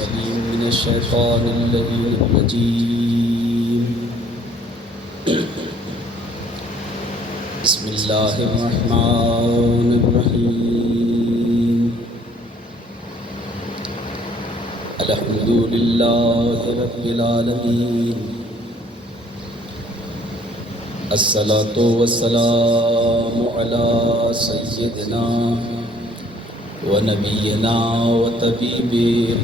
العليم من الشيطان اللعين الرجيم. بسم الله الرحمن الرحيم. الحمد لله رب العالمين. الصلاة والسلام على سيدنا ونبينا وطبيب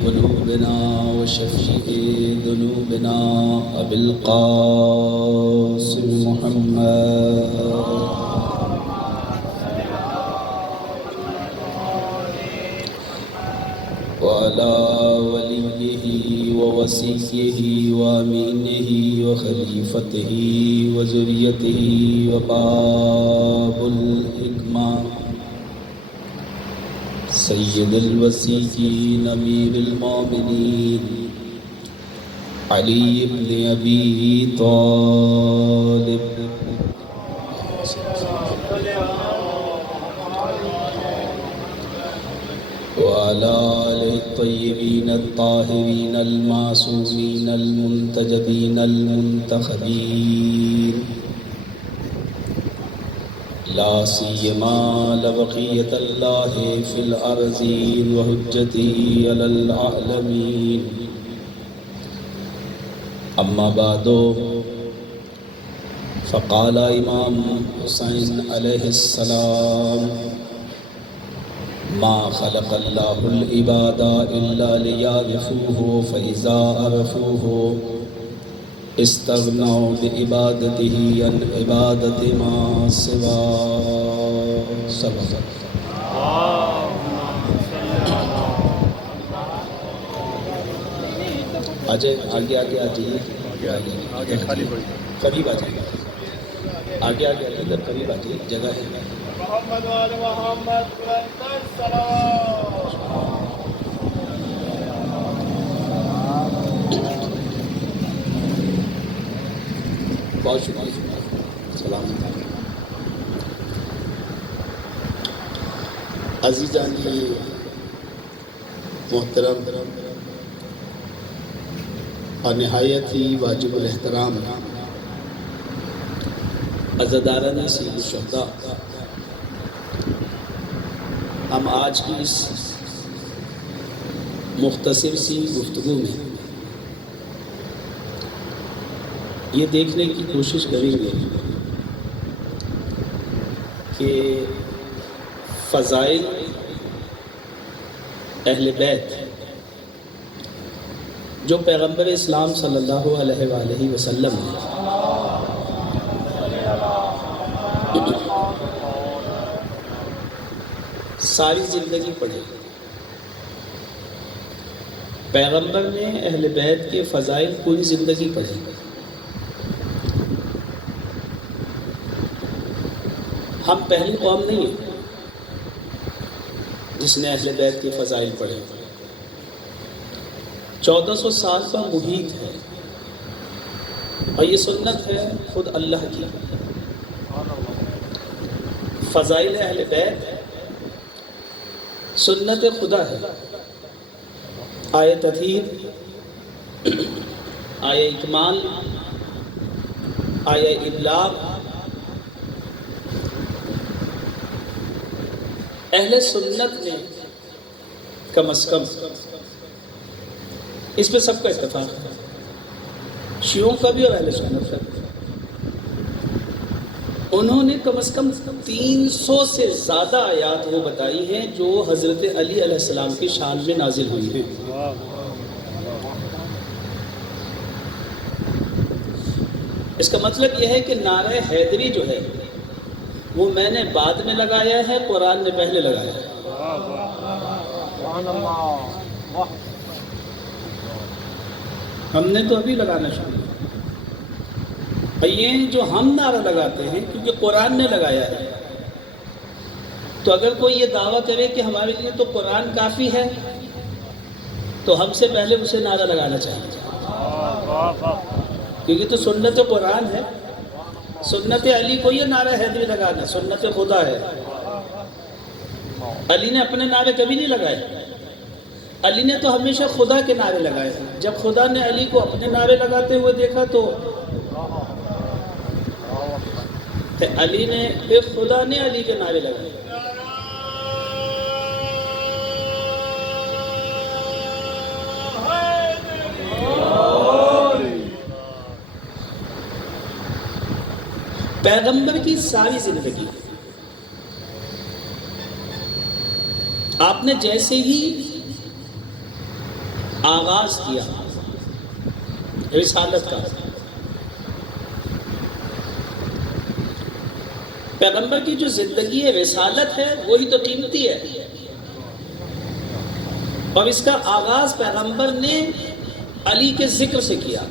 قلوبنا وشفيع ذنوبنا أبي القاسم محمد وعلى وليه ووصيه وامينه وخليفته وذريته وباب الحكمة سيد الوصيين أمير المؤمنين علي بن أبي طالب وعلى آله الطيبين الطاهرين المعصومين المنتجبين المنتخبين لا سيما لبقية الله في الأرضين وحجته على العالمين. أما بعد فقال إمام حسين عليه السلام ما خلق الله العباد إلا ليعرفوه فإذا عرفوه استغنوا بعبادته عن عبادة ما سواه. سبق آجائے آگے آگے آجائیے قریب آجائیے آگے آگے ادھر قریب آجائیے جگہ ہے. محمد وآل محمد بہت شکریہ. سلام عزیزان محترم اور نہایت ہی واجب الاحترام عزاداران سید الشہداء، ہم آج کی اس مختصر سی گفتگو میں یہ دیکھنے کی کوشش کریں گے کہ فضائل اہل بیت جو پیغمبر اسلام صلی اللہ علیہ وآلہ وسلم نے ساری زندگی پڑھی، پیغمبر نے اہل بیت کے فضائل پوری زندگی پڑھی. ہم پہلی قوم نہیں ہیں جس نے اہل بیت کے فضائل پڑھے. 1400 سال کا محیط ہے اور یہ سنت ہے خود اللہ کی. فضائل اہل بیت سنت خدا ہے. آیہ تطہیر، آیہ اکمال، آیہ ابلاغ، اہل سنت نے کم از کم اس پہ سب کا اتفاق ہے، شیعوں کا بھی اور اہل سنت کا بھی. انہوں نے کم از کم 300 سے زیادہ آیات وہ بتائی ہیں جو حضرت علی علیہ السلام کی شان میں نازل ہوئی ہیں. اس کا مطلب یہ ہے کہ نعرہ حیدری جو ہے وہ میں نے بعد میں لگایا ہے، قرآن نے پہلے لگایا ہے. ہم نے تو ابھی لگانا شروع کیا. یہ جو ہم نعرہ لگاتے ہیں کیونکہ قرآن نے لگایا ہے، تو اگر کوئی یہ دعویٰ کرے کہ ہمارے لیے تو قرآن کافی ہے تو ہم سے پہلے اسے نعرہ لگانا چاہیے، کیونکہ تو سنت قرآن ہے. سنت علی کو یہ نعرہ حیدری لگانا، سنت خدا ہے. علی نے اپنے نعرے کبھی نہیں لگائے، علی نے تو ہمیشہ خدا کے نعرے لگائے ہیں. جب خدا نے علی کو اپنے نعرے لگاتے ہوئے دیکھا تو علی نے پھر خدا نے علی کے نعرے لگائے. پیغمبر کی ساری زندگی آپ نے جیسے ہی آغاز کیا رسالت کا، پیغمبر کی جو زندگی ہے رسالت ہے وہی تو قیمتی ہے، اور اس کا آغاز پیغمبر نے علی کے ذکر سے کیا.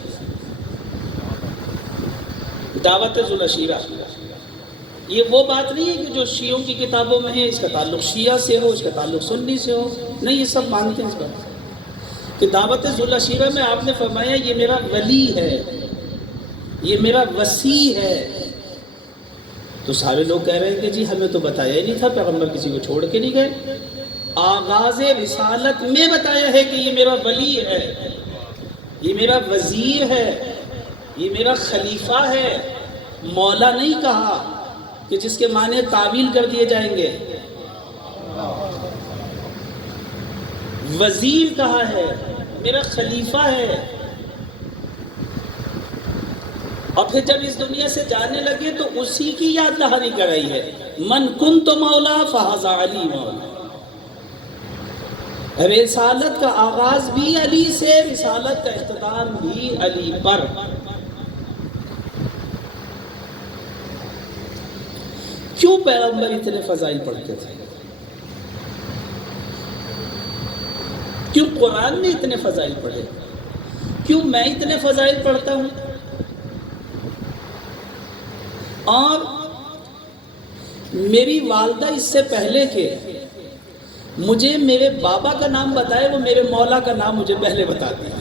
دعوت ذوالعشیرہ یہ وہ بات نہیں ہے کہ جو شیعوں کی کتابوں میں ہے اس کا تعلق شیعہ سے ہو، اس کا تعلق سنی سے ہو، نہیں، یہ سب مانتے ہیں اس بات کہ دعوت ذوالعشیرہ میں آپ نے فرمایا یہ میرا ولی ہے، یہ میرا وصی ہے. تو سارے لوگ کہہ رہے ہیں کہ جی ہمیں تو بتایا ہی نہیں تھا، پیغمبر کسی کو چھوڑ کے نہیں گئے. آغاز رسالت میں بتایا ہے کہ یہ میرا ولی ہے، یہ میرا وزیر ہے، یہ میرا خلیفہ ہے. مولا نہیں کہا کہ جس کے معنی تعویل کر دیے جائیں گے، وزیر کہا ہے، میرا خلیفہ ہے. اور پھر جب اس دنیا سے جانے لگے تو اسی کی یاد دہانی کرائی ہے، من کنت مولا فہذا علی مولا. رسالت کا آغاز بھی علی سے، رسالت کا اختتام بھی علی پر. کیوں پیغمبر اتنے فضائل پڑھتے تھے؟ کیوں قرآن نے اتنے فضائل پڑھے؟ کیوں میں اتنے فضائل پڑھتا ہوں؟ اور میری والدہ اس سے پہلے کہ مجھے میرے بابا کا نام بتائے وہ میرے مولا کا نام مجھے پہلے بتا دیا.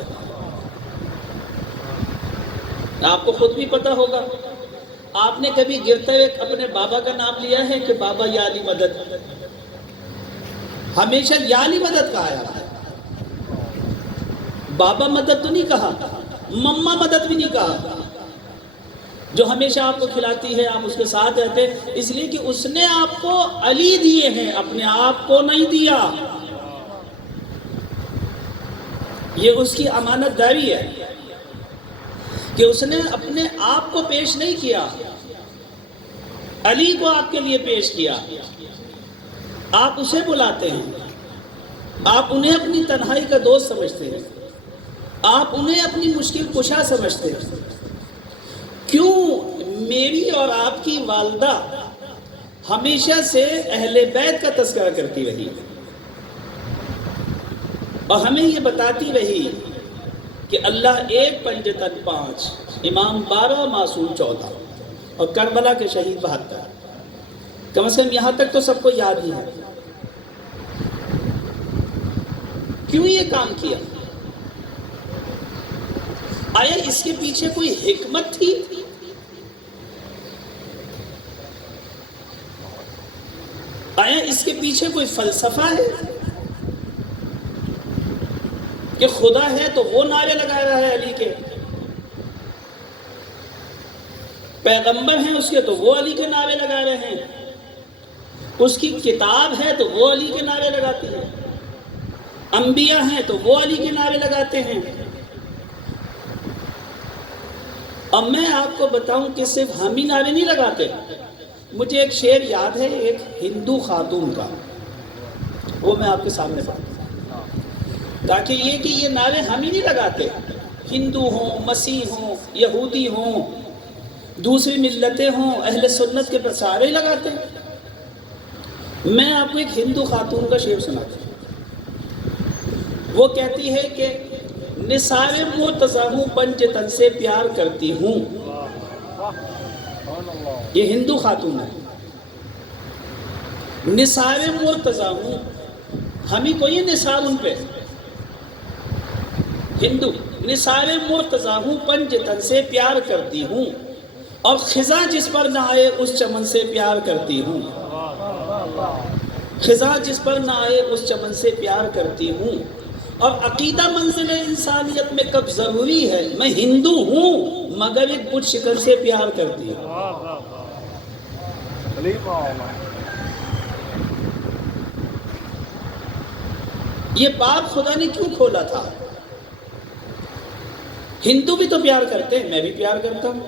آپ کو خود بھی پتہ ہوگا، آپ نے کبھی گرتے ہوئے اپنے بابا کا نام لیا ہے کہ بابا یا علی مدد؟ ہمیشہ یا علی مدد کہا ہے، بابا مدد تو نہیں کہا، مما مدد بھی نہیں کہا. جو ہمیشہ آپ کو کھلاتی ہے، آپ اس کے ساتھ رہتے، اس لیے کہ اس نے آپ کو علی دیے ہیں، اپنے آپ کو نہیں دیا. یہ اس کی امانت داری ہے کہ اس نے اپنے آپ کو پیش نہیں کیا، علی کو آپ کے لیے پیش کیا. آپ اسے بلاتے ہیں، آپ انہیں اپنی تنہائی کا دوست سمجھتے ہیں، آپ انہیں اپنی مشکل کشا سمجھتے ہیں. کیوں میری اور آپ کی والدہ ہمیشہ سے اہل بیت کا تذکرہ کرتی رہی اور ہمیں یہ بتاتی رہی کہ اللہ ایک، پنجتن پانچ، امام 12، معصوم 14 اور کربلا کے شہید 72. کم از کم یہاں تک تو سب کو یاد ہی ہے. کیوں یہ کام کیا؟ آیا اس کے پیچھے کوئی حکمت تھی؟ آیا اس کے پیچھے کوئی فلسفہ ہے کہ خدا ہے تو وہ نعرے لگا رہا ہے علی کے، پیغمبر ہیں اس کے تو وہ علی کے نعرے لگا رہے ہیں، اس کی کتاب ہے تو وہ علی کے نعرے لگاتے ہیں، انبیاء ہیں تو وہ علی کے نعرے لگاتے ہیں. اب میں آپ کو بتاؤں کہ صرف ہم ہی نعرے نہیں لگاتے. مجھے ایک شعر یاد ہے ایک ہندو خاتون کا، وہ میں آپ کے سامنے پڑھتا تاکہ یہ نعرے ہم ہی نہیں لگاتے. ہندو ہوں، مسیح ہوں، یہودی ہوں، دوسری ملتیں ہوں، اہل سنت کے سارے لگاتے ہیں. میں آپ کو ایک ہندو خاتون کا شعر سناتا ہوں. وہ کہتی ہے کہ نثار مرتضیٰ ہوں، پنج تن سے پیار کرتی ہوں. یہ ہندو خاتون ہے. نثار مرتضیٰ ہوں، ہم ہی کوئی نثار ان پہ. ہندو نثار مرتضیٰ ہوں، پنج تن سے پیار کرتی ہوں، اور خزاں جس پر نہ آئے اس چمن سے پیار کرتی ہوں. خزاں جس پر نہ آئے اس چمن سے پیار کرتی ہوں، اور عقیدہ منزل انسانیت میں کب ضروری ہے؟ میں ہندو ہوں مگر ایک بت شکل سے پیار کرتی ہوں. یہ باب خدا نے کیوں کھولا تھا؟ ہندو بھی تو پیار کرتے ہیں، میں بھی پیار کرتا ہوں.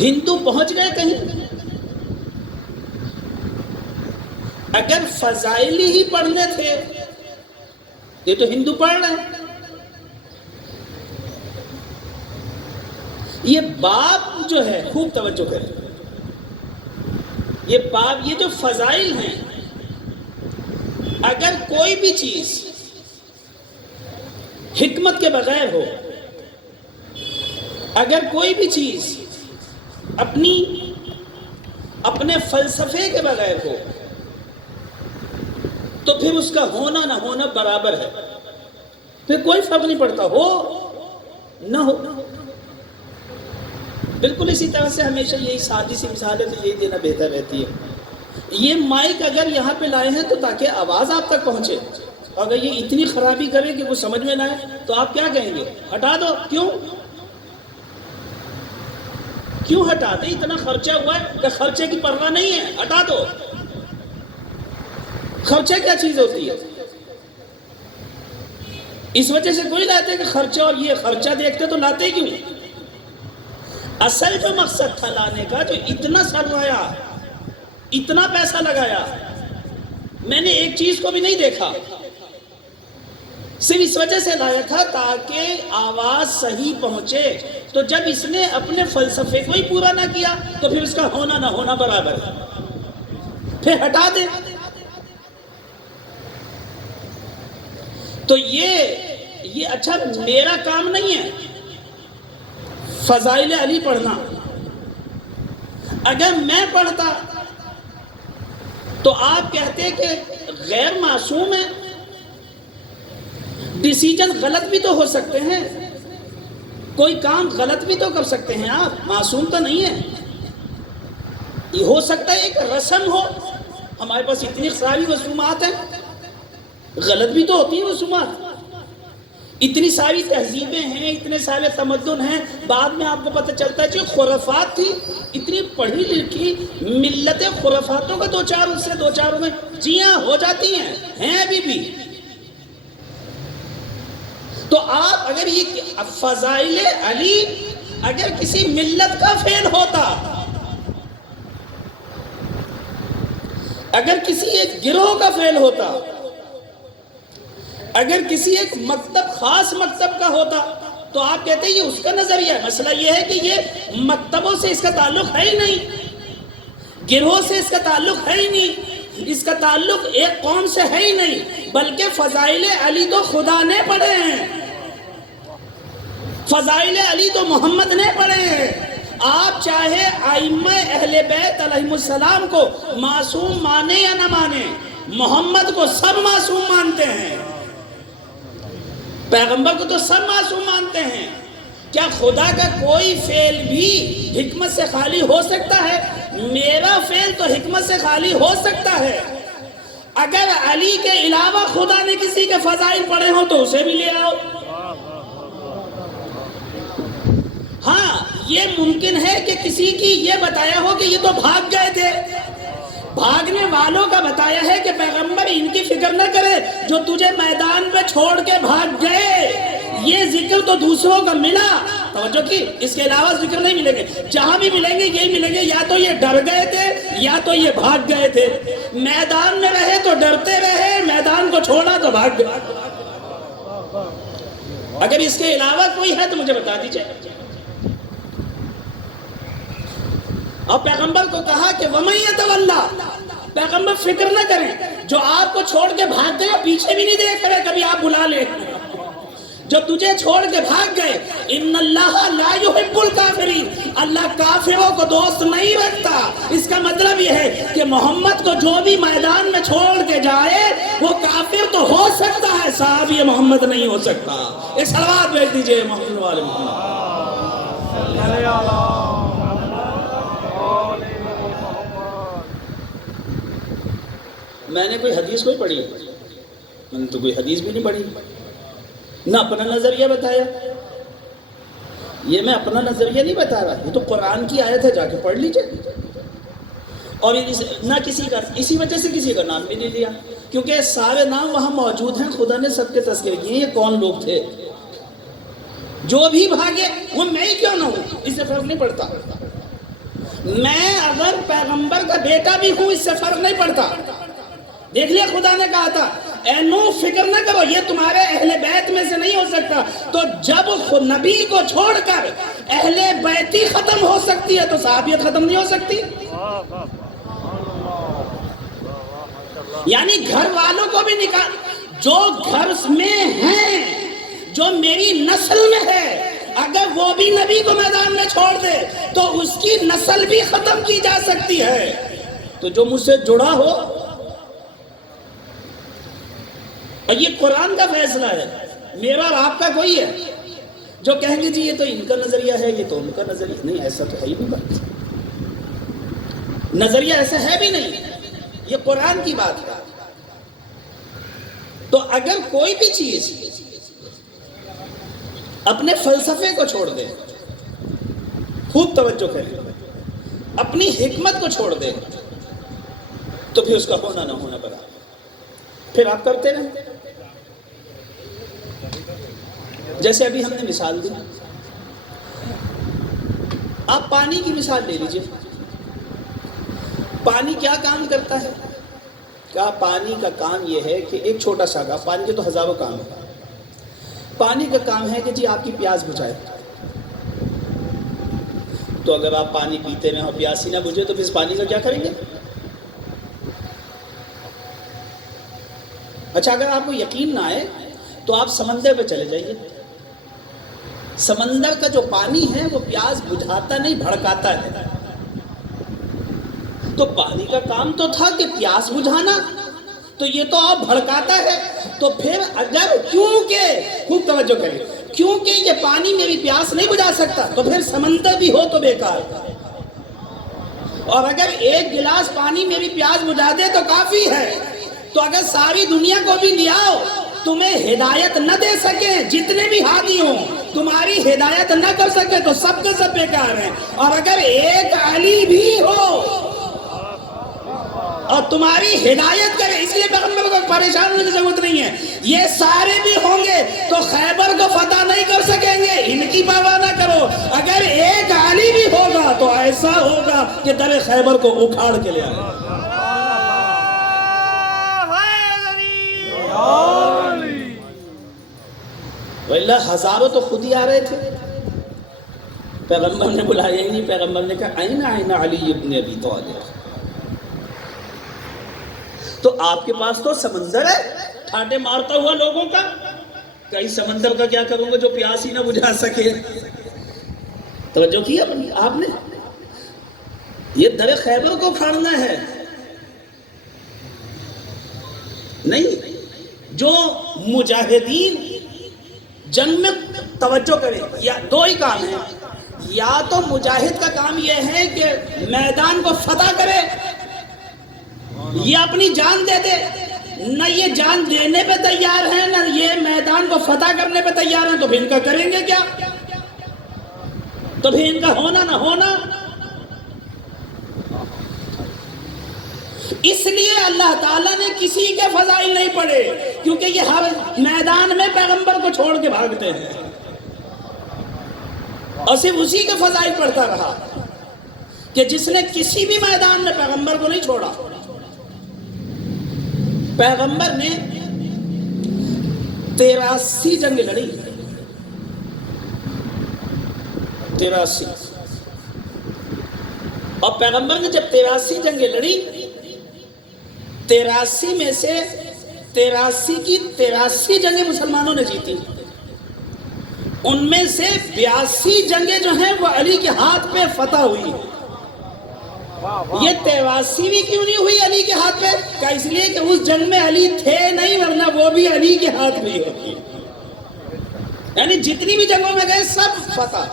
ہندو پہنچ گئے کہیں؟ اگر فضائل ہی پڑھنے تھے، یہ تو ہندو پڑھ رہے ہیں. یہ باب جو ہے، خوب توجہ کریں، یہ باب، یہ جو فضائل ہیں، اگر کوئی بھی چیز حکمت کے بغیر ہو، اگر کوئی بھی چیز اپنے فلسفے کے بغیر ہو، تو پھر اس کا ہونا نہ ہونا برابر ہے. پھر کوئی فرق نہیں پڑتا ہو نہ ہو. بالکل اسی طرح سے ہمیشہ یہی سادی سی مثال ہے تو یہی دینا بہتر رہتی ہے. یہ مائک اگر یہاں پہ لائے ہیں تو تاکہ آواز آپ تک پہنچے. اگر یہ اتنی خرابی کرے کہ وہ سمجھ میں نہ آئے تو آپ کیا کہیں گے؟ ہٹا دو. کیوں ہٹا دیں؟ اتنا خرچہ ہوا ہے کہ خرچے کی پرواہ نہیں ہے، ہٹا دو. خرچہ کیا چیز ہوتی ہے؟ اس وجہ سے کوئی لاتے کہ خرچہ، اور یہ خرچہ دیکھتے تو لاتے کیوں؟ اصل جو مقصد تھا لانے کا، جو اتنا سرمایہ، اتنا پیسہ لگایا، میں نے ایک چیز کو بھی نہیں دیکھا، صرف اس وجہ سے لایا تھا تاکہ آواز صحیح پہنچے. تو جب اس نے اپنے فلسفے کو ہی پورا نہ کیا تو پھر اس کا ہونا نہ ہونا برابر ہے. پھر ہٹا دے. تو یہ اچھا میرا کام نہیں ہے فضائل علی پڑھنا. اگر میں پڑھتا تو آپ کہتے کہ غیر معصوم ہے، ڈیسیجن غلط بھی تو ہو سکتے ہیں، کوئی کام غلط بھی تو کر سکتے ہیں، آپ معصوم تو نہیں ہے. یہ ہو سکتا ہے ایک رسم ہو، ہمارے پاس اتنی ساری رسومات ہیں، غلط بھی تو ہوتی ہیں رسومات. اتنی ساری تہذیبیں ہیں، اتنے سارے تمدن ہیں، بعد میں آپ کو پتہ چلتا ہے جو خرافات تھی، اتنی پڑھی لکھی ملت خرافاتوں کا دو چاروں میں جیاں ہو جاتی ہیں ابھی بھی. تو آپ اگر یہ فضائل علی اگر کسی ملت کا فعل ہوتا، اگر کسی ایک گروہ کا فعل ہوتا، اگر کسی ایک مکتب، خاص مکتب کا ہوتا، تو آپ کہتے ہیں یہ اس کا نظریہ ہے. مسئلہ یہ ہے کہ یہ مکتبوں سے اس کا تعلق ہے ہی نہیں، گروہ سے اس کا تعلق ہے ہی نہیں، اس کا تعلق ایک قوم سے ہے ہی نہیں، بلکہ فضائل علی تو خدا نے پڑھے ہیں، فضائل علی تو محمد نے پڑھے ہیں. آپ چاہے ائمہ اہل بیت علیہم السلام کو معصوم مانے یا نہ مانے، محمد کو سب معصوم مانتے ہیں، پیغمبر کو تو سب معصوم مانتے ہیں. کیا خدا کا کوئی فعل بھی حکمت سے خالی ہو سکتا ہے؟ میرا فعل تو حکمت سے خالی ہو سکتا ہے. اگر علی کے علاوہ خدا نے کسی کے فضائل پڑھے ہوں تو اسے بھی لے آؤ. ہاں یہ ممکن ہے کہ کسی کی یہ بتایا ہو کہ یہ تو بھاگ گئے تھے، بھاگنے والوں کا بتایا ہے کہ پیغمبر ان کی فکر نہ کرے، جو تجھے میدان میں چھوڑ کے بھاگ گئے. یہ ذکر تو دوسروں کا ملا، توجہ کی، اس کے علاوہ ذکر نہیں ملیں گے. جہاں بھی ملیں گے یہی ملیں گے، یا تو یہ ڈر گئے تھے یا تو یہ بھاگ گئے تھے. میدان میں رہے تو ڈرتے رہے، میدان کو چھوڑا تو بھاگ گئے. اگر اس کے علاوہ کوئی ہے تو مجھے بتا دیجئے. اور پیغمبر کو کہا کہ وَمَن يَتَوَلَّى، پیغمبر فکر نہ کریں، جو آپ کو چھوڑ کے بھاگ گئے پیچھے بھی نہیں دیکھ رہے، کبھی آپ بلا لیں، جو تجھے چھوڑ کے بھاگ گئے. اِنَّ اللَّهَ لَا يُحِبُّ الْكَافِرِينَ، اللہ کافروں کو دوست نہیں رکھتا. اس کا مطلب یہ ہے کہ محمد کو جو بھی میدان میں چھوڑ کے جائے وہ کافر تو ہو سکتا ہے، صحابی محمد نہیں ہو سکتا. ایک صلوات بھیج دیجئے محمد والے محمد. میں نے کوئی حدیث کوئی پڑھی؟ میں نے تو کوئی حدیث بھی نہیں پڑھی، نہ اپنا نظریہ بتایا. یہ میں اپنا نظریہ نہیں بتا رہا، یہ تو قرآن کی آیت ہے، جا کے پڑھ لیجئے. اور نہ کسی کا، اسی وجہ سے کسی کا نام بھی نہیں لیا، کیونکہ سارے نام وہاں موجود ہیں، خدا نے سب کے تذکرے کیے. یہ کون لوگ تھے؟ جو بھی بھاگے وہ میں ہی کیوں نہ ہوں، اس سے فرق نہیں پڑتا. میں اگر پیغمبر کا بیٹا بھی ہوں، اس سے فرق نہیں پڑتا. دیکھ لیا خدا نے کہا تھا اے نوح فکر نہ کرو، یہ تمہارے اہل بیت میں سے نہیں ہو سکتا. تو جب نبی کو چھوڑ کر اہل بیتی ختم ہو سکتی ہے تو صحابیت ختم نہیں ہو سکتی. یعنی گھر والوں کو بھی نکال، جو گھر میں ہیں، جو میری نسل میں ہے، اگر وہ بھی نبی کو میدان میں چھوڑ دے تو اس کی نسل بھی ختم کی جا سکتی ہے. تو جو مجھ سے جڑا ہو، اور یہ قرآن کا فیصلہ ہے، میرا اور آپ کا کوئی ہے جو کہیں گے جی یہ تو ان کا نظریہ ہے، یہ تو ان کا نظریہ نہیں. ایسا تو ہے ہی نہیں، بات نظریہ ایسا ہے بھی نہیں، یہ قرآن کی بات ہے. تو اگر کوئی بھی چیز اپنے فلسفے کو چھوڑ دے، خوب توجہ کریں، اپنی حکمت کو چھوڑ دے، تو پھر اس کا ہونا نہ ہونا برابر. پھر آپ کرتے رہیں. جیسے ابھی ہم نے مثال دی، آپ پانی کی مثال لے لیجئے. پانی کیا کام کرتا ہے؟ کیا پانی کا کام یہ ہے کہ ایک چھوٹا سا گا، پانی کے تو ہزاروں کام ہے. پانی کا کام ہے کہ جی آپ کی پیاس بجھائے. تو اگر آپ پانی پیتے میں اور پیاس ہی نہ بجھے تو پھر اس پانی کا کیا کریں گے؟ اچھا، اگر آپ کو یقین نہ آئے تو آپ سمندر پہ چلے جائیے. سمندر کا جو پانی ہے وہ پیاس بجھاتا نہیں، بھڑکاتا ہے. تو پانی کا کام تو تھا کہ پیاس بجھانا، تو یہ تو آپ بھڑکاتا ہے. تو پھر اگر کیونکہ، خوب توجہ کریں، کیونکہ یہ پانی میری پیاس نہیں بجھا سکتا تو پھر سمندر بھی ہو تو بیکار. اور اگر ایک گلاس پانی میری پیاس بجھا دے تو کافی ہے. تو اگر ساری دنیا کو بھی لے آؤ، تمہیں ہدایت نہ دے سکے، جتنے بھی ہادی ہوں تمہاری ہدایت نہ کر سکے تو سب کے سب بیکار ہیں. اور اگر ایک علی بھی ہو اور تمہاری ہدایت کرے، اس لیے پیغمبر کو پریشان ہونے کی ضرورت نہیں ہے. یہ سارے بھی ہوں گے تو خیبر کو فتح نہیں کر سکیں گے، ان کی پرواہ نہ کرو. اگر ایک علی بھی ہوگا تو ایسا ہوگا کہ در خیبر کو اکھاڑ کے لے آئے. واللہ ہزاروں تو خود ہی آ رہے تھے، پیغمبر نے بلایا ہی نہیں. پیغمبر نے کہا این علی ابن ابی طالب. تو آپ کے پاس تو سمندر ہے ٹھاٹے مارتا ہوا لوگوں کا، کئی سمندر کا کیا کروں گا جو پیاس ہی نہ بجھا سکے. توجہ کیا آپ نے؟ یہ در خیبر کو کھاڑنا ہے نہیں. جو مجاہدین جنگ میں، توجہ کریں، یا دو ہی کام ہیں. یا تو مجاہد کا کام یہ ہے کہ میدان کو فتح کرے، یہ اپنی جان دے دے. نہ یہ جان دینے پہ تیار ہیں، نہ یہ میدان کو فتح کرنے پہ تیار ہیں، تو پھر ان کا کریں گے کیا؟ تو پھر ان کا ہونا نہ ہونا. اس لیے اللہ تعالیٰ نے کسی کے فضائل نہیں پڑھے، کیونکہ یہ ہر میدان میں پیغمبر کو چھوڑ کے بھاگتے ہیں، اور صرف اسی کے فضائل پڑھتا رہا کہ جس نے کسی بھی میدان میں پیغمبر کو نہیں چھوڑا. پیغمبر نے 83 جنگ لڑی، 83. اور پیغمبر نے جب 83 جنگیں لڑی، 83 میں سے 83 کی 83 جنگیں مسلمانوں نے جیتی. ان میں سے 82 جنگیں جو ہیں وہ علی کے ہاتھ پہ فتح ہوئی. یہ 83ویں کیوں نہیں ہوئی علی کے ہاتھ پہ؟ کہ اس لیے کہ اس جنگ میں علی تھے نہیں، ورنہ وہ بھی علی کے ہاتھ میں ہی ہوتی. یعنی جتنی بھی جنگوں میں گئے سب فتح.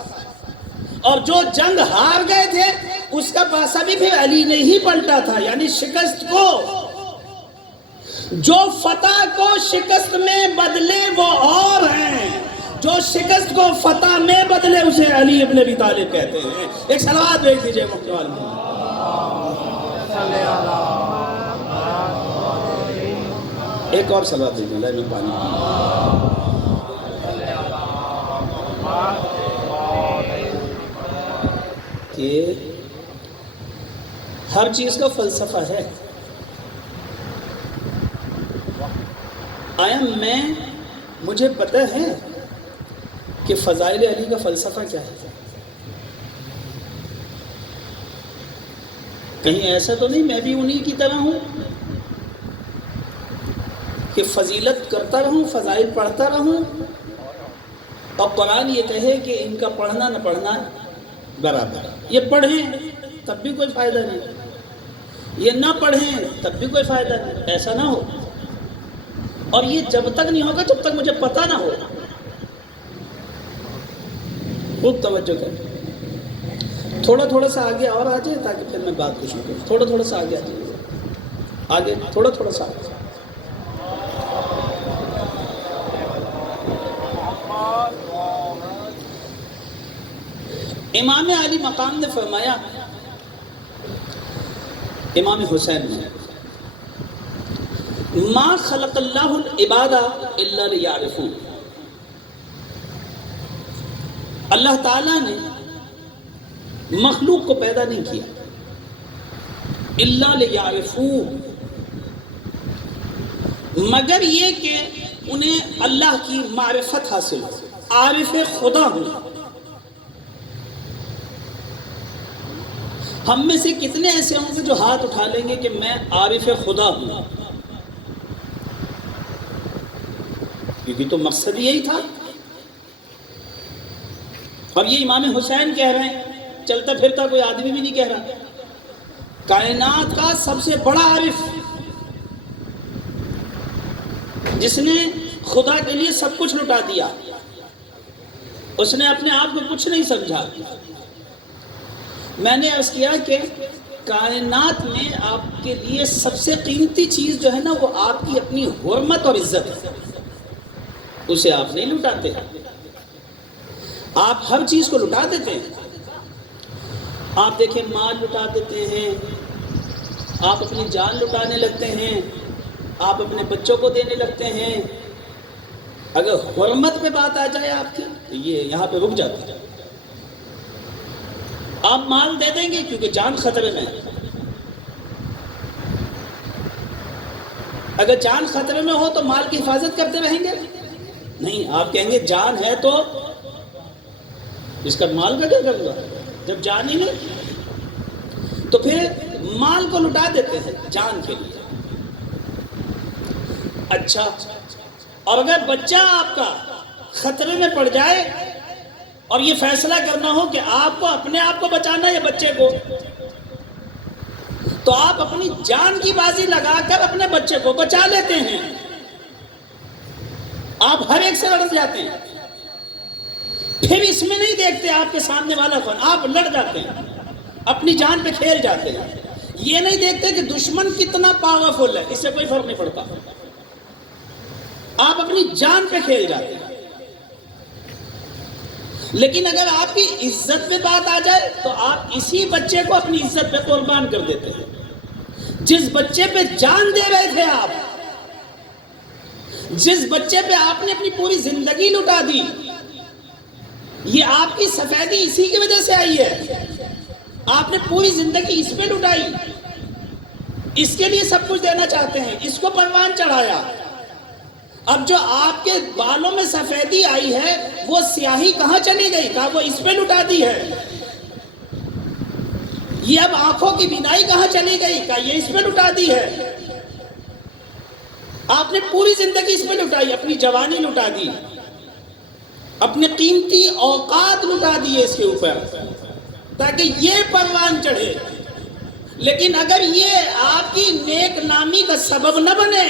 اور جو جنگ ہار گئے تھے اس کا پاسا بھی پھر علی نے ہی پلٹا تھا. یعنی شکست کو جو فتح کو شکست میں بدلے وہ اور ہیں، جو شکست کو فتح میں بدلے اسے علی ابن ابی طالب کہتے ہیں۔ ایک صلوات بھیج دیجئے محترم عالم۔ ایک اور صلوات دیجئے، اللہ میں پانی کہ ہر چیز کا فلسفہ ہے۔ آیا مجھے پتہ ہے کہ فضائل علی کا فلسفہ کیا ہے؟ کہیں ایسا تو نہیں میں بھی انہی کی طرح ہوں کہ فضیلت کرتا رہوں، فضائل پڑھتا رہوں، اور قرآن یہ کہے کہ ان کا پڑھنا نہ پڑھنا برابر، یہ پڑھیں تب بھی کوئی فائدہ نہیں، یہ نہ پڑھیں تب بھی کوئی فائدہ نہیں، ایسا نہ ہو۔ اور یہ جب تک نہیں ہوگا جب تک مجھے پتہ نہ ہو۔ خوب توجہ کریں، تھوڑا سا آگے اور آ جائے تاکہ پھر میں بات کو شروع کروں۔ تھوڑا سا آگے آ جائے، آگے تھوڑا سا آگے۔ امام علی مقام نے فرمایا، امام حسین نے، ما خلق اللہ العباد الا لیعرفوا، اللہ تعالیٰ نے مخلوق کو پیدا نہیں کیا الا لیعرفوا، مگر یہ کہ انہیں اللہ کی معرفت حاصل ہو، عارف خدا ہو۔ ہم میں سے کتنے ایسے ہوں گے جو ہاتھ اٹھا لیں گے کہ میں عارف خدا ہوں؟ کیونکہ تو مقصد یہی تھا۔ اب یہ امام حسین کہہ رہے ہیں، چلتا پھرتا کوئی آدمی بھی نہیں کہہ رہا، کائنات کا سب سے بڑا عارف، جس نے خدا کے لیے سب کچھ لٹا دیا، اس نے اپنے آپ کو کچھ نہیں سمجھا۔ میں نے عرض کیا کہ کائنات میں آپ کے لیے سب سے قیمتی چیز جو ہے نا وہ آپ کی اپنی حرمت اور عزت ہے، اسے آپ نہیں لٹاتے، آپ ہر چیز کو لٹا دیتے ہیں۔ آپ دیکھیں مال لٹا دیتے ہیں، آپ اپنی جان لٹانے لگتے ہیں، آپ اپنے بچوں کو دینے لگتے ہیں۔ اگر حرمت پہ بات آ جائے آپ کی تو یہ یہاں پہ رک جاتے ہیں۔ آپ مال دے دیں گے کیونکہ جان خطرے میں ہے، اگر جان خطرے میں ہو تو مال کی حفاظت کرتے رہیں گے؟ نہیں، آپ کہیں گے جان ہے تو اس کا مال کا کیا کروں گا جب جان ہی نہیں؟ تو پھر مال کو لٹا دیتے ہیں جان کے لیے۔ اچھا، اور اگر بچہ آپ کا خطرے میں پڑ جائے اور یہ فیصلہ کرنا ہو کہ آپ کو اپنے آپ کو بچانا یا بچے کو، تو آپ اپنی جان کی بازی لگا کر اپنے بچے کو بچا لیتے ہیں۔ آپ ہر ایک سے لڑ جاتے ہیں، پھر اس میں نہیں دیکھتے آپ کے سامنے والا کون، آپ لڑ جاتے ہیں، اپنی جان پہ کھیل جاتے ہیں۔ یہ نہیں دیکھتے کہ دشمن کتنا پاورفل ہے، اس سے کوئی فرق نہیں پڑتا، آپ اپنی جان پہ کھیل جاتے ہیں۔ لیکن اگر آپ کی عزت پہ بات آ جائے تو آپ اسی بچے کو اپنی عزت پہ قربان کر دیتے ہیں۔ جس بچے پہ جان دے رہے تھے آپ، جس بچے پہ آپ نے اپنی پوری زندگی لٹا دی، یہ آپ کی سفیدی اسی کی وجہ سے آئی ہے۔ آپ نے پوری زندگی اس پہ لٹائی، اس کے لیے سب کچھ دینا چاہتے ہیں، اس کو پروان چڑھایا۔ اب جو آپ کے بالوں میں سفیدی آئی ہے وہ سیاہی کہاں چلی گئی؟ کہا وہ اس پہ لٹا دی ہے۔ یہ اب آنکھوں کی بینائی کہاں چلی گئی؟ کہا یہ اس پہ لٹا دی ہے۔ آپ نے پوری زندگی اس پہ لٹائی، اپنی جوانی لٹا دی، اپنے قیمتی اوقات لٹا دیے اس کے اوپر تاکہ یہ پروان چڑھے۔ لیکن اگر یہ آپ کی نیک نامی کا سبب نہ بنے،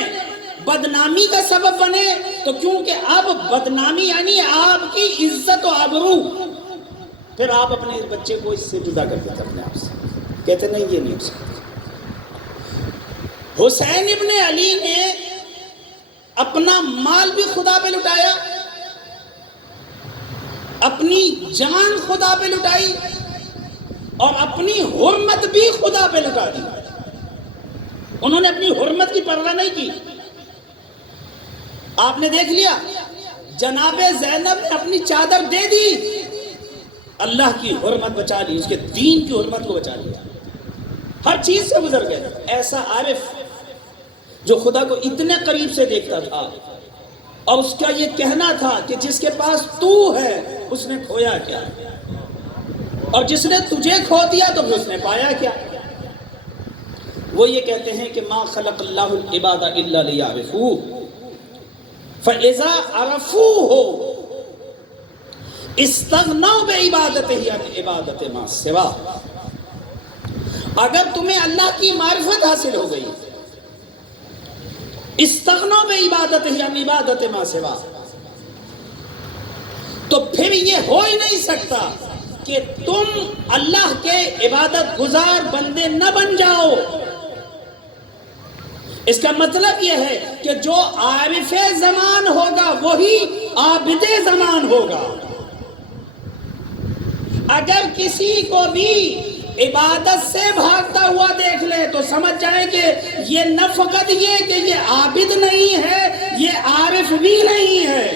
بدنامی کا سبب بنے، تو کیونکہ اب بدنامی یعنی آپ کی عزت و آبرو، پھر آپ اپنے بچے کو اس سے جدا کر دیتے اپنے آپ سے، کہتے نہیں یہ نہیں ہو سکتا۔ حسین ابن علی نے اپنا مال بھی خدا پہ لٹایا، اپنی جان خدا پہ لٹائی، اور اپنی حرمت بھی خدا پہ لٹا دی۔ انہوں نے اپنی حرمت کی پرواہ نہیں کی۔ آپ نے دیکھ لیا جناب زینب نے اپنی چادر دے دی، اللہ کی حرمت بچا لی، اس کے دین کی حرمت کو بچا لیا، ہر چیز سے گزر گئے۔ ایسا عارف جو خدا کو اتنے قریب سے دیکھتا تھا، اور اس کا یہ کہنا تھا کہ جس کے پاس تو ہے اس نے کھویا کیا، اور جس نے تجھے کھو دیا تو اس نے پایا کیا۔ وہ یہ کہتے ہیں کہ ما خلق اللہ العباد الا لیعرفوہ فاذا عرفوہ استغنوا بعبادتہ عن عبادت ما سوا۔ اگر تمہیں اللہ کی معرفت حاصل ہو گئی، استغنوا بعبادتہ عن عبادت ما سوا، تو پھر یہ ہو ہی نہیں سکتا کہ تم اللہ کے عبادت گزار بندے نہ بن جاؤ۔ اس کا مطلب یہ ہے کہ جو عارف زمان ہوگا وہی عابد زمان ہوگا۔ اگر کسی کو بھی عبادت سے بھاگتا ہوا دیکھ لے تو سمجھ جائے کہ یہ نہ فقط یہ کہ یہ عابد نہیں ہے، یہ عارف بھی نہیں ہے۔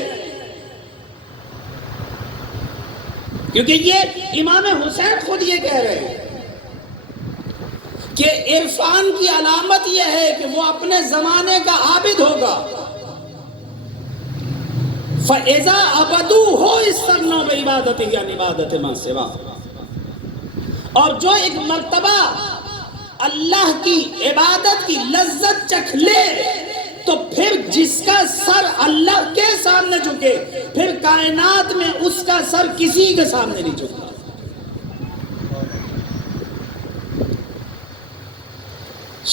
کیونکہ یہ امام حسین خود یہ کہہ رہے ہیں کہ عرفان کی علامت یہ ہے کہ وہ اپنے زمانے کا عابد ہوگا۔ فَإِذَا عَبَدُوهُ اسْتَغْنَوْا بِعِبَادَتِهِ عَنْ عِبَادَتِ مَا سِوَاهُ۔ اور جو ایک مرتبہ اللہ کی عبادت کی لذت چکھ لے تو پھر جس کا سر اللہ کے سامنے جھکے، پھر کائنات میں اس کا سر کسی کے سامنے نہیں جھکتا۔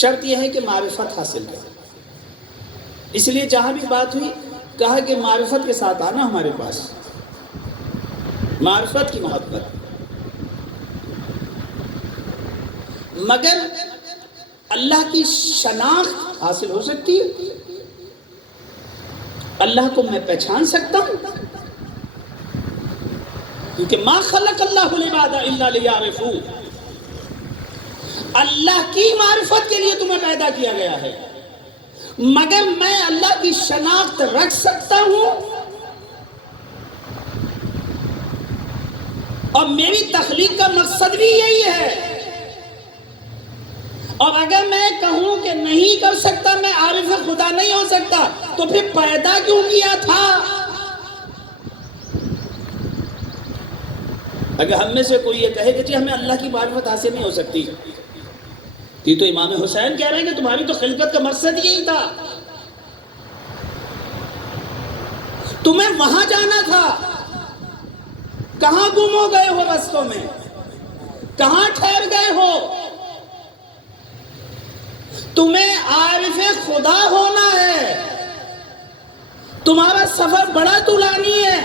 شرط یہ ہے کہ معرفت حاصل کرے۔ اس لیے جہاں بھی بات ہوئی کہا کہ معرفت کے ساتھ آنا ہمارے پاس، معرفت کی محبت۔ مگر اللہ کی شناخت حاصل ہو سکتی ہے، اللہ کو میں پہچان سکتا ہوں، کیونکہ ما خلق اللہ العباد الا لیعرفوہ، اللہ کی معرفت کے لیے تمہیں پیدا کیا گیا ہے۔ مگر میں اللہ کی شناخت رکھ سکتا ہوں، اور میری تخلیق کا مقصد بھی یہی ہے۔ اور اگر میں کہوں کہ نہیں کر سکتا، میں عارف خدا نہیں ہو سکتا، تو پھر پیدا کیوں کیا تھا؟ اگر ہم میں سے کوئی یہ کہے کہ جی ہمیں اللہ کی معرفت حاصل نہیں ہو سکتی، یہ تو امام حسین کہہ رہے ہیں کہ تمہاری تو خلقت کا مقصد یہی تھا، تمہیں وہاں جانا تھا، کہاں گم ہو گئے ہو رستوں میں، کہاں ٹھہر گئے ہو؟ تمہیں عارف خدا ہونا ہے، تمہارا سفر بڑا طولانی ہے۔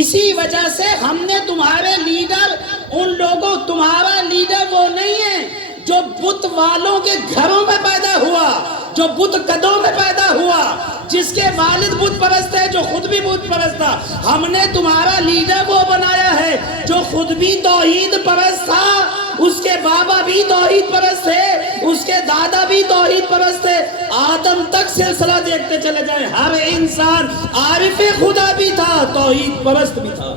اسی وجہ سے ہم نے تمہارے لیڈر، ان لوگوں، تمہارا لیڈر وہ نہیں ہے جو بت والوں کے گھروں میں پیدا ہوا، جو بت قدوں میں پیدا ہوا، جس کے والد بت پرست ہے، جو خود بھی بت پرست تھا۔ ہم نے تمہارا لیڈر وہ بنایا ہے جو خود بھی توحید پرست تھا، اس کے بابا بھی توحید پرست تھے، اس کے دادا بھی توحید پرست تھے، آدم تک سلسلہ دیکھتے چلے جائیں، ہر انسان عارف خدا بھی تھا، توحید پرست بھی تھا۔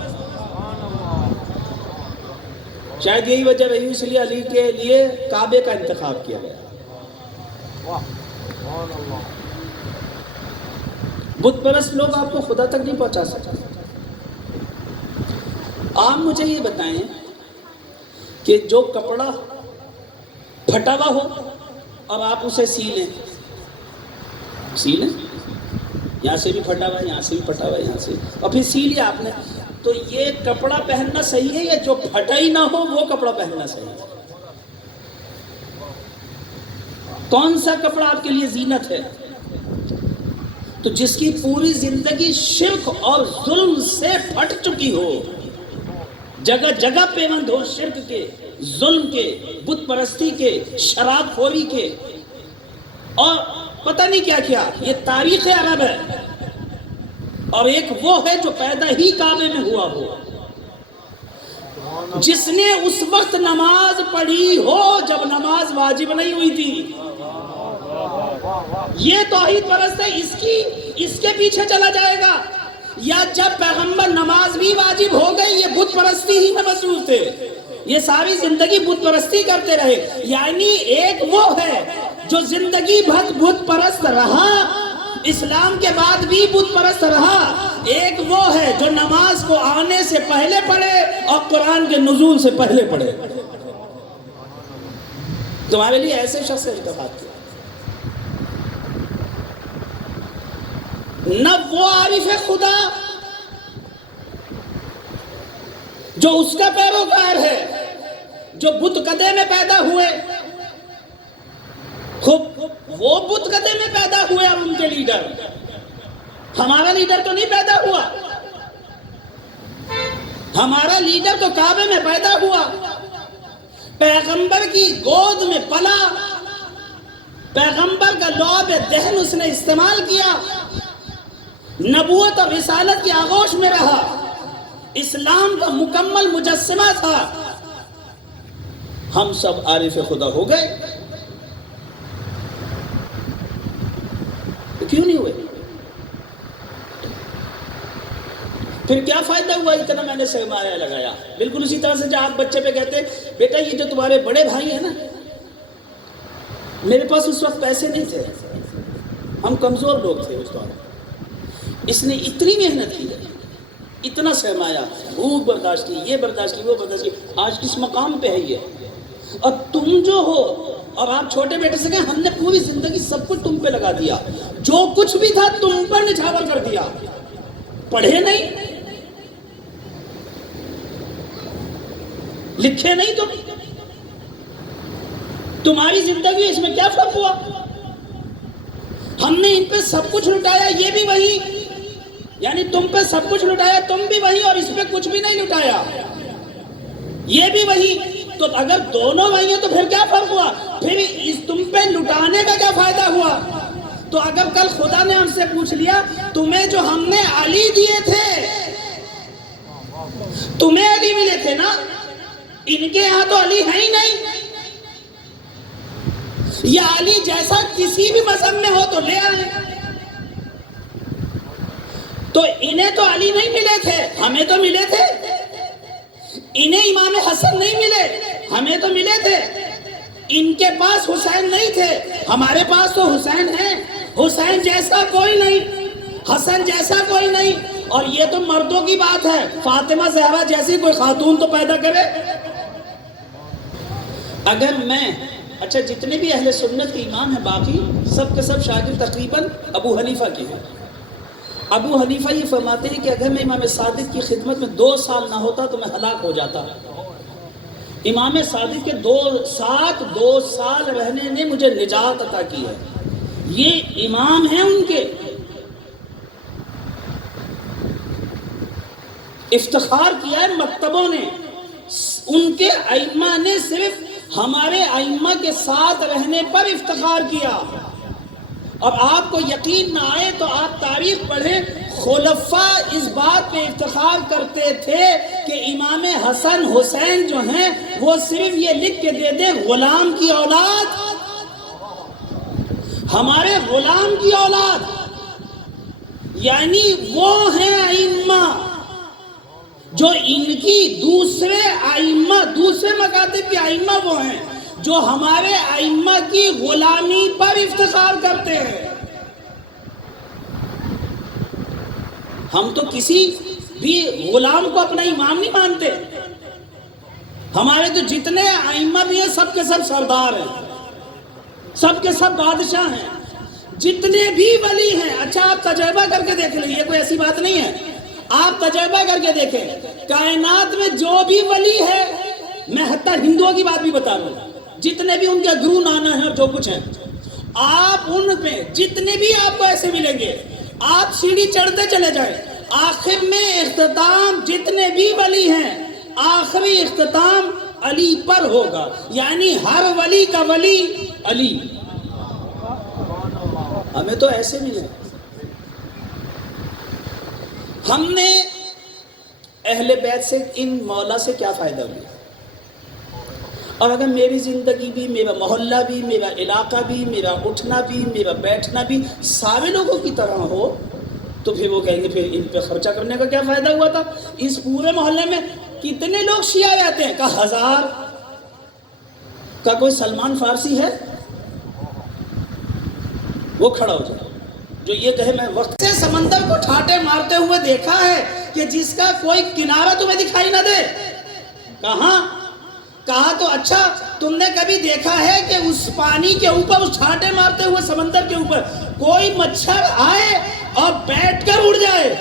شاید یہی وجہ رہی اس لیے علی کے لیے کعبے کا انتخاب کیا گیا۔ بت پرست لوگ آپ کو خدا تک نہیں پہنچا سکتے۔ آپ مجھے یہ بتائیں کہ جو کپڑا پھٹا ہوا ہو اور آپ اسے سی لیں، یہاں سے بھی پھٹا ہوا ہے، یہاں سے بھی پھٹا ہوا ہے، یہاں سے، اور پھر سی لیا آپ نے، تو یہ کپڑا پہننا صحیح ہے یا جو پھٹا ہی نہ ہو وہ کپڑا پہننا صحیح ہے؟ کون سا کپڑا آپ کے لیے زینت ہے؟ تو جس کی پوری زندگی شرک اور ظلم سے پھٹ چکی ہو، جگہ جگہ پیوند ہو شرک کے، ظلم کے، بت پرستی کے، شراب خوری کے، اور پتہ نہیں کیا کیا. یہ تاریخ عرب ہے. اور ایک وہ ہے جو پیدا ہی کعبے میں ہوا ہو, جس نے اس وقت نماز پڑھی ہو جب نماز واجب نہیں ہوئی تھی. یہ توحید پرست ہے, اس کے پیچھے چلا جائے گا. یا جب پیغمبر نماز بھی واجب ہو گئی, یہ بت پرستی ہی میں مصروف تھے, یہ ساری زندگی بت پرستی کرتے رہے. یعنی ایک وہ ہے جو زندگی بھر بت پرست رہا, اسلام کے بعد بھی بت پرست رہا. ایک وہ ہے جو نماز کو آنے سے پہلے پڑھے اور قرآن کے نزول سے پہلے پڑھے. تمہارے لیے ایسے شخص سے انتخاب کیا. نہ وہ عارف خدا جو اس کا پیروکار ہے, جو بت قدے میں پیدا ہوئے, وہ بت قدے میں پیدا ہوئے اب ان کے لیڈر. ہمارا لیڈر تو نہیں پیدا ہوا, ہمارا لیڈر تو کعبے میں پیدا ہوا, پیغمبر کی گود میں پلا, پیغمبر کا لعاب دہن اس نے استعمال کیا, نبوت اور رسالت کی آغوش میں رہا, اسلام کا مکمل مجسمہ تھا. ہم سب عارف خدا ہو گئے, کیوں نہیں ہوئے؟ پھر کیا فائدہ ہوا اتنا میں نے سرمایہ لگایا؟ بالکل اسی طرح سے جو آپ بچے پہ کہتے بیٹا یہ جو تمہارے بڑے بھائی ہیں نا, میرے پاس اس وقت پیسے نہیں تھے, ہم کمزور لوگ تھے اس دور. اس نے اتنی محنت کی ہے, اتنا سرمایہ, بھوک برداشت کی, یہ برداشت کی, وہ برداشت کی, آج کس مقام پہ ہے یہ. اور تم جو ہو, اور آپ چھوٹے بیٹے سے کہیں ہم نے پوری زندگی سب کچھ تم پہ لگا دیا, جو کچھ بھی تھا تم پر نچھاور کر دیا. پڑھے نہیں, لکھے نہیں, تمہاری زندگی اس میں کیا فرق ہوا؟ ہم نے ان پہ سب کچھ لٹایا, یہ بھی وہی, یعنی تم پہ سب کچھ لٹایا, تم بھی وہی, اور اس پہ کچھ بھی نہیں لٹایا, یہ بھی وہی. تو اگر دونوں وہی ہیں تو پھر کیا فرق ہوا؟ پھر اس تم پہ لٹانے کا کیا فائدہ ہوا؟ تو اگر کل خدا نے ہم سے پوچھ لیا تمہیں جو ہم نے علی دیے تھے, تمہیں علی ملے تھے نا, ان کے یہاں تو علی ہے ہی نہیں, یا علی جیسا کسی بھی مذہب میں ہو تو لے آئیں. تو انہیں تو علی نہیں ملے تھے, ہمیں تو ملے تھے. انہیں امام حسن نہیں ملے, ہمیں تو ملے تھے. ان کے پاس حسین نہیں تھے, ہمارے پاس تو حسین ہے. حسین جیسا کوئی نہیں, حسن جیسا کوئی نہیں. اور یہ تو مردوں کی بات ہے, فاطمہ زہرا جیسی کوئی خاتون تو پیدا کرے. اگر میں اچھا جتنے بھی اہل سنت کے امام ہیں باقی سب کے سب شاگرد تقریباً ابو حنیفہ کے ہیں. ابو حنیفہ یہ فرماتے ہیں کہ اگر میں امام صادق کی خدمت میں 2 سال نہ ہوتا تو میں ہلاک ہو جاتا. امام صادق کے 2 سال رہنے نے مجھے نجات عطا کی ہے. یہ امام ہیں, ان کے افتخار کیا ہے مکتبوں نے, ان کے ائمہ نے صرف ہمارے ائمہ کے ساتھ رہنے پر افتخار کیا. اور آپ کو یقین نہ آئے تو آپ تاریخ پڑھیں, خلفاء اس بات پہ افتخار کرتے تھے کہ امام حسن حسین جو ہیں وہ صرف یہ لکھ کے دے دیں غلام کی اولاد, ہمارے غلام کی اولاد. یعنی وہ ہیں ائمہ جو ان کی دوسرے ائمہ, دوسرے مکاتب کے ائمہ وہ ہیں جو ہمارے ائمہ کی غلامی پر افتخار کرتے ہیں. ہم تو کسی بھی غلام کو اپنا امام نہیں مانتے. ہمارے تو جتنے ائمہ بھی ہیں سب کے سب سردار ہیں, سب کے سب بادشاہ ہیں, جتنے بھی ولی ہیں. اچھا آپ تجربہ کر کے دیکھ لیں, یہ کوئی ایسی بات نہیں ہے, آپ تجربہ کر کے دیکھیں کائنات میں جو بھی ولی ہے, میں حتیٰ ہندوؤں کی بات بھی بتا رہا ہوں, جتنے بھی ان کے گرو نانا ہیں اور جو کچھ ہیں, آپ ان پہ جتنے بھی آپ کو ایسے ملیں گے, آپ سیڑھی چڑھتے چلے جائیں, آخر میں اختتام جتنے بھی ولی ہیں آخری اختتام علی پر ہوگا. یعنی ہر ولی کا ولی علی. ہمیں تو ایسے ملے. ہم نے اہل بیت سے ان مولا سے کیا فائدہ ہوا؟ اور اگر میری زندگی بھی، میرا محلہ بھی، میرا علاقہ بھی، میرا اٹھنا بھی، میرا بیٹھنا بھی سارے لوگوں کی طرح ہو تو پھر وہ کہیں گے پھر ان پہ خرچہ کرنے کا کیا فائدہ ہوا تھا؟ اس پورے محلے میں کتنے لوگ شیعہ رہتے ہیں؟ کا 1000. کا کوئی سلمان فارسی ہے؟ وہ کھڑا ہو جائے جو یہ کہے میں وقت سے سمندر کو ٹھاٹے مارتے ہوئے دیکھا ہے کہ جس کا کوئی کنارہ تمہیں دکھائی نہ دے. کہاں؟ کہا تو اچھا تم نے کبھی دیکھا ہے کہ اس پانی کے اوپر، اس چھاٹے مارتے ہوئے سمندر کے اوپر کوئی مچھر آئے اور بیٹھ کر اڑ جائے؟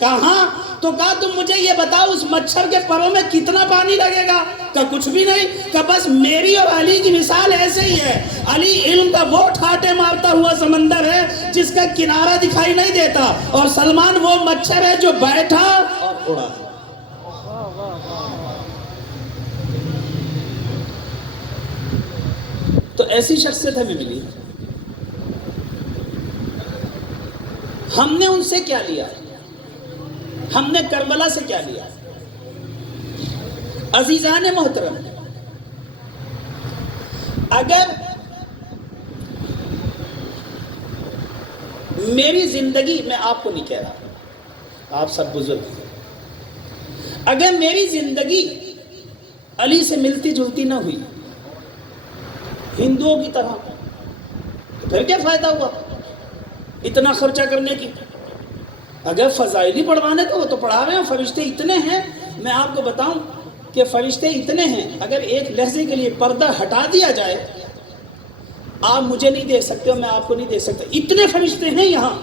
کہاں؟ تو کہا تم مجھے یہ بتاؤ اس مچھر کے پروں میں کتنا پانی لگے گا؟ کہ کچھ بھی نہیں. کہ بس میری اور علی کی مثال ایسے ہی ہے. علی علم کا وہ ٹھاٹے مارتا ہوا سمندر ہے جس کا کنارہ دکھائی نہیں دیتا، اور سلمان وہ مچھر ہے جو بیٹھا اور اڑا. تو ایسی شخصیت ہمیں ملی. ہم نے ان سے کیا لیا؟ ہم نے کربلا سے کیا لیا؟ عزیزان محترم، اگر میری زندگی، میں آپ کو نہیں کہہ رہا، آپ سب بزرگ ہیں، اگر میری زندگی علی سے ملتی جلتی نہ ہوئی، ہندوؤں کی طرح، تو پھر کیا فائدہ ہوا اتنا خرچہ کرنے کی؟ اگر فضائلی پڑھوانے تو وہ تو پڑھا رہے ہیں. فرشتے اتنے ہیں، میں آپ کو بتاؤں کہ فرشتے اتنے ہیں، اگر ایک لحظے کے لیے پردہ ہٹا دیا جائے، آپ مجھے نہیں دیکھ سکتے اور میں آپ کو نہیں دیکھ سکتا، اتنے فرشتے ہیں یہاں.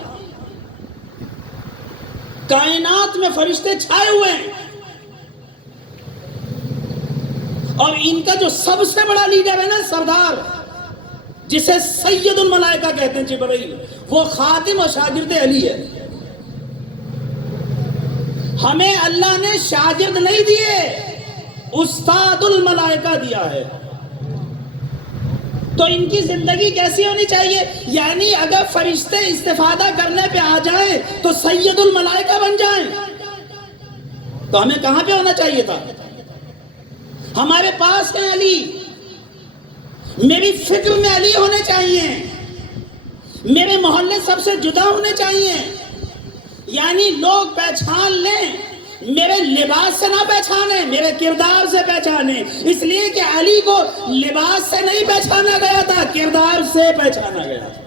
کائنات میں فرشتے چھائے ہوئے ہیں، اور ان کا جو سب سے بڑا لیڈر ہے نا، سردار، جسے سید الملائکہ کہتے ہیں، جبرائیل، وہ خاتم اور شاگرد علی ہے. ہمیں اللہ نے شاگرد نہیں دیے، استاد الملائکہ دیا ہے. تو ان کی زندگی کیسی ہونی چاہیے؟ یعنی اگر فرشتے استفادہ کرنے پہ آ جائیں تو سید الملائکہ بن جائیں. تو ہمیں کہاں پہ ہونا چاہیے تھا؟ ہمارے پاس ہیں علی، میری فکر میں علی ہونے چاہیے، میرے محلے سب سے جدا ہونے چاہیے. یعنی لوگ پہچان لیں، میرے لباس سے نہ پہچانے، میرے کردار سے پہچانے. اس لیے کہ علی کو لباس سے نہیں پہچانا گیا تھا، کردار سے پہچانا گیا تھا.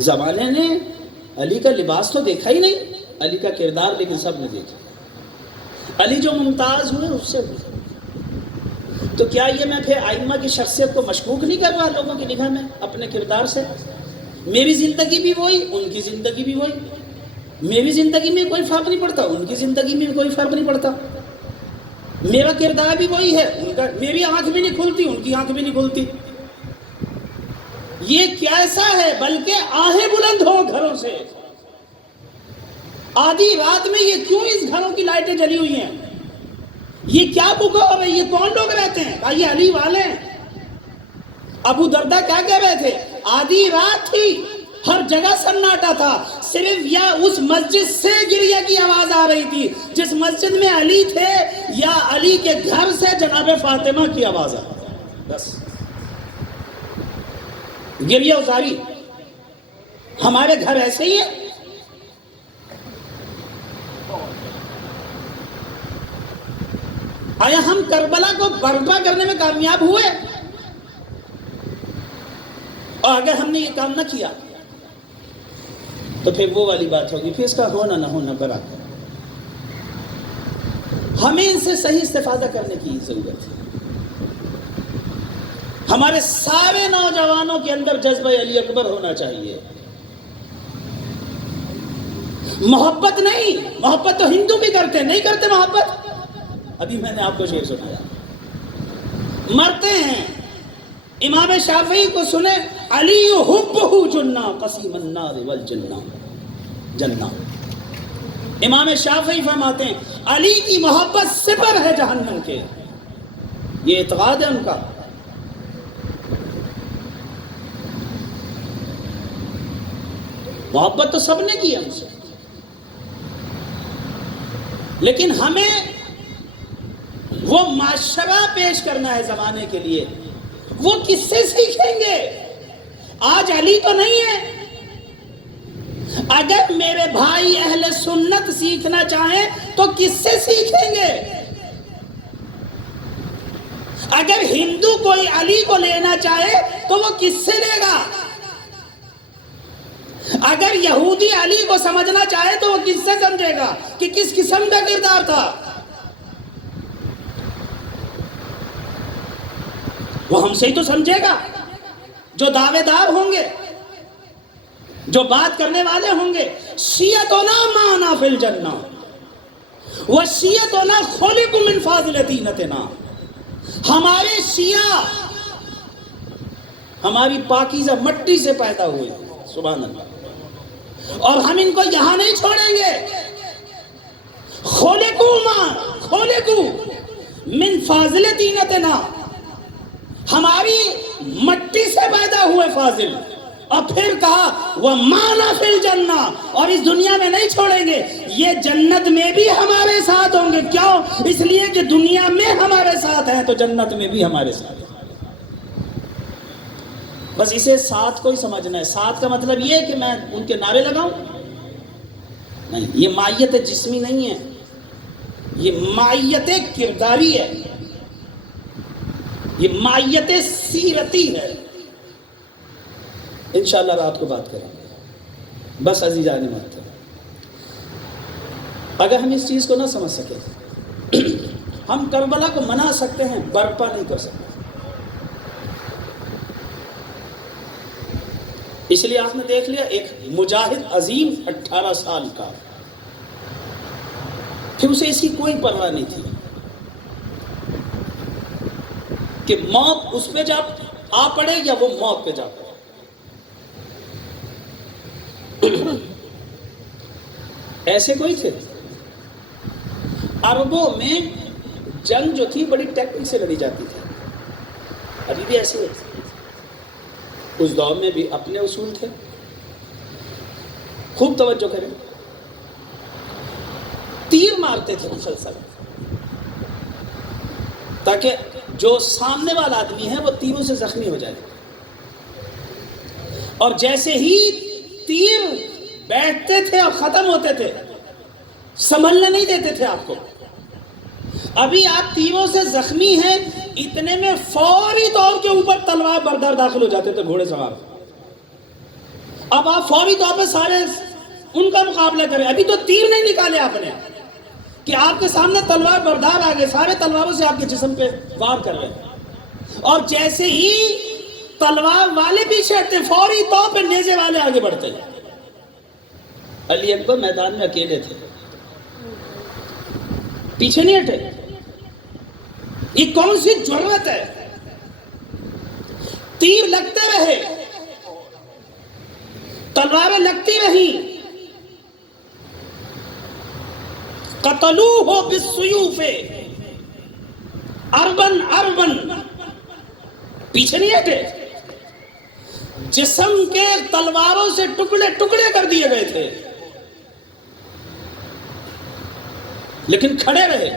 زمانے نے علی کا لباس تو دیکھا ہی نہیں، علی کا کردار لیکن سب نے دیکھا. علی جو ممتاز ہوئے اس سے ہوئے. تو کیا یہ میں پھر ائمہ کی شخصیت کو مشکوک نہیں کر رہا لوگوں کی نگاہ میں اپنے کردار سے؟ میری زندگی بھی وہی، ان کی زندگی بھی وہی. میری زندگی میں کوئی فرق نہیں پڑتا، ان کی زندگی میں کوئی فرق نہیں پڑتا. میرا کردار بھی وہی ہے، ان کا، میری آنکھ بھی نہیں کھلتی، ان کی آنکھ بھی نہیں کھلتی. یہ کیسا ہے؟ بلکہ آہیں بلند ہو گھروں سے. آدھی رات میں یہ کیوں اس گھروں کی لائٹیں جلی ہوئی ہیں؟ یہ کیا بکا ہو رہی ہے؟ یہ کون لوگ رہتے ہیں؟ کہا یہ علی والے ہیں. ابو دردہ کیا کہہ رہے تھے؟ آدھی رات تھی، ہر جگہ سناٹا تھا، صرف یا اس مسجد سے گریہ کی آواز آ رہی تھی جس مسجد میں علی تھے، یا علی کے گھر سے جناب فاطمہ کی آواز آ رہی تھی. بس گریہ ازاری. ہمارے گھر ایسے ہی ہے. آیا ہم کربلا کو برپا کرنے میں کامیاب ہوئے؟ اور اگر ہم نے یہ کام نہ کیا تو پھر وہ والی بات ہوگی، پھر اس کا ہونا نہ ہونا برابر. ہمیں ان سے صحیح استفادہ کرنے کی ضرورت ہے. ہمارے سارے نوجوانوں کے اندر جذبہ علی اکبر ہونا چاہیے. محبت نہیں، محبت تو ہندو بھی کرتے، نہیں کرتے محبت. ابھی میں نے آپ کو شعر سنایا، مرتے ہیں. امام شافعی کو سنے، علی حبہ جنہ قسیم النار والجنہ جنہ. امام شافعی فرماتے ہیں علی کی محبت سپر ہے جہنم کے. یہ اعتقاد ہے ان کا. محبت تو سب نے کی ہم سے، لیکن ہمیں وہ معاشرہ پیش کرنا ہے زمانے کے لیے. وہ کس سے سیکھیں گے؟ آج علی تو نہیں ہے. اگر میرے بھائی اہل سنت سیکھنا چاہیں تو کس سے سیکھیں گے؟ اگر ہندو کوئی علی کو لینا چاہے تو وہ کس سے لے گا؟ اگر یہودی علی کو سمجھنا چاہے تو وہ کس سے سمجھے گا کہ کس قسم کا کردار تھا؟ وہ ہم سے ہی تو سمجھے گا جو دعوے دار ہوں گے، جو بات کرنے والے ہوں گے. شیعتنا معنا فی الجنہ وشیعتنا خلق من فاضل دینتنا. ہمارے شیعہ ہماری پاکیزہ مٹی سے پیدا ہوئے، سبحان اللہ، اور ہم ان کو یہاں نہیں چھوڑیں گے. خلقو من فاضل دینتنا، ہماری مٹی سے پیدا ہوئے فاضل. اور پھر کہا وَمَعْنَا فِي الْجَنَّةِ، اور اس دنیا میں نہیں چھوڑیں گے، یہ جنت میں بھی ہمارے ساتھ ہوں گے. کیوں؟ اس لیے کہ دنیا میں ہمارے ساتھ ہیں تو جنت میں بھی ہمارے ساتھ ہیں. بس اسے ساتھ کو ہی سمجھنا ہے. ساتھ کا مطلب یہ ہے کہ میں ان کے نعرے لگاؤں؟ نہیں، یہ معیت جسمی نہیں ہے، یہ معیت کرداری ہے، یہ معیت سیرتی ہے. انشاءاللہ رات کو بات کریں گے. بس عزیزان محترم، اگر ہم اس چیز کو نہ سمجھ سکے، ہم کربلا کو منا سکتے ہیں، برپا نہیں کر سکتے. اس لیے آپ نے دیکھ لیا ایک مجاہد عظیم 18 سال کا، پھر اسے اس کی کوئی پرواہ نہیں تھی کہ موت اس پہ جا آ پڑے یا وہ موت پہ جا پڑے. ایسے کوئی تھے. عربوں میں جنگ جو تھی بڑی ٹیکنک سے لڑی جاتی تھی، ابھی بھی ایسے ہوتی. اس دور میں بھی اپنے اصول تھے. خوب توجہ کریں، تیر مارتے تھے مسلسل تاکہ جو سامنے والا آدمی ہے وہ تیروں سے زخمی ہو جائے. اور جیسے ہی تیر بیٹھتے تھے اور ختم ہوتے تھے، سنبھلنے نہیں دیتے تھے آپ کو. ابھی آپ تیروں سے زخمی ہیں، اتنے میں فوری طور کے اوپر تلوار بردار داخل ہو جاتے تھے گھوڑے سوار. اب آپ فوری طور پہ سارے ان کا مقابلہ کریں. ابھی تو تیر نہیں نکالے آپ نے کہ آپ کے سامنے تلوار بردار آ گئے، سارے تلواروں سے آپ کے جسم پہ وار کر رہے ہیں. اور جیسے ہی تلوار والے پیچھے ہٹتے، فوری طور پہ نیزے والے آگے بڑھتے. علی اکبر میدان میں اکیلے تھے، پیچھے نہیں ہٹے. یہ کون سی جرأت ہے؟ تیر لگتے رہے، تلواریں لگتی رہی. قتلوہ بالسیوف اربن اربن، پیچھے نہیں ہٹے. جسم کے تلواروں سے ٹکڑے ٹکڑے کر دیے گئے تھے، لیکن کھڑے رہے.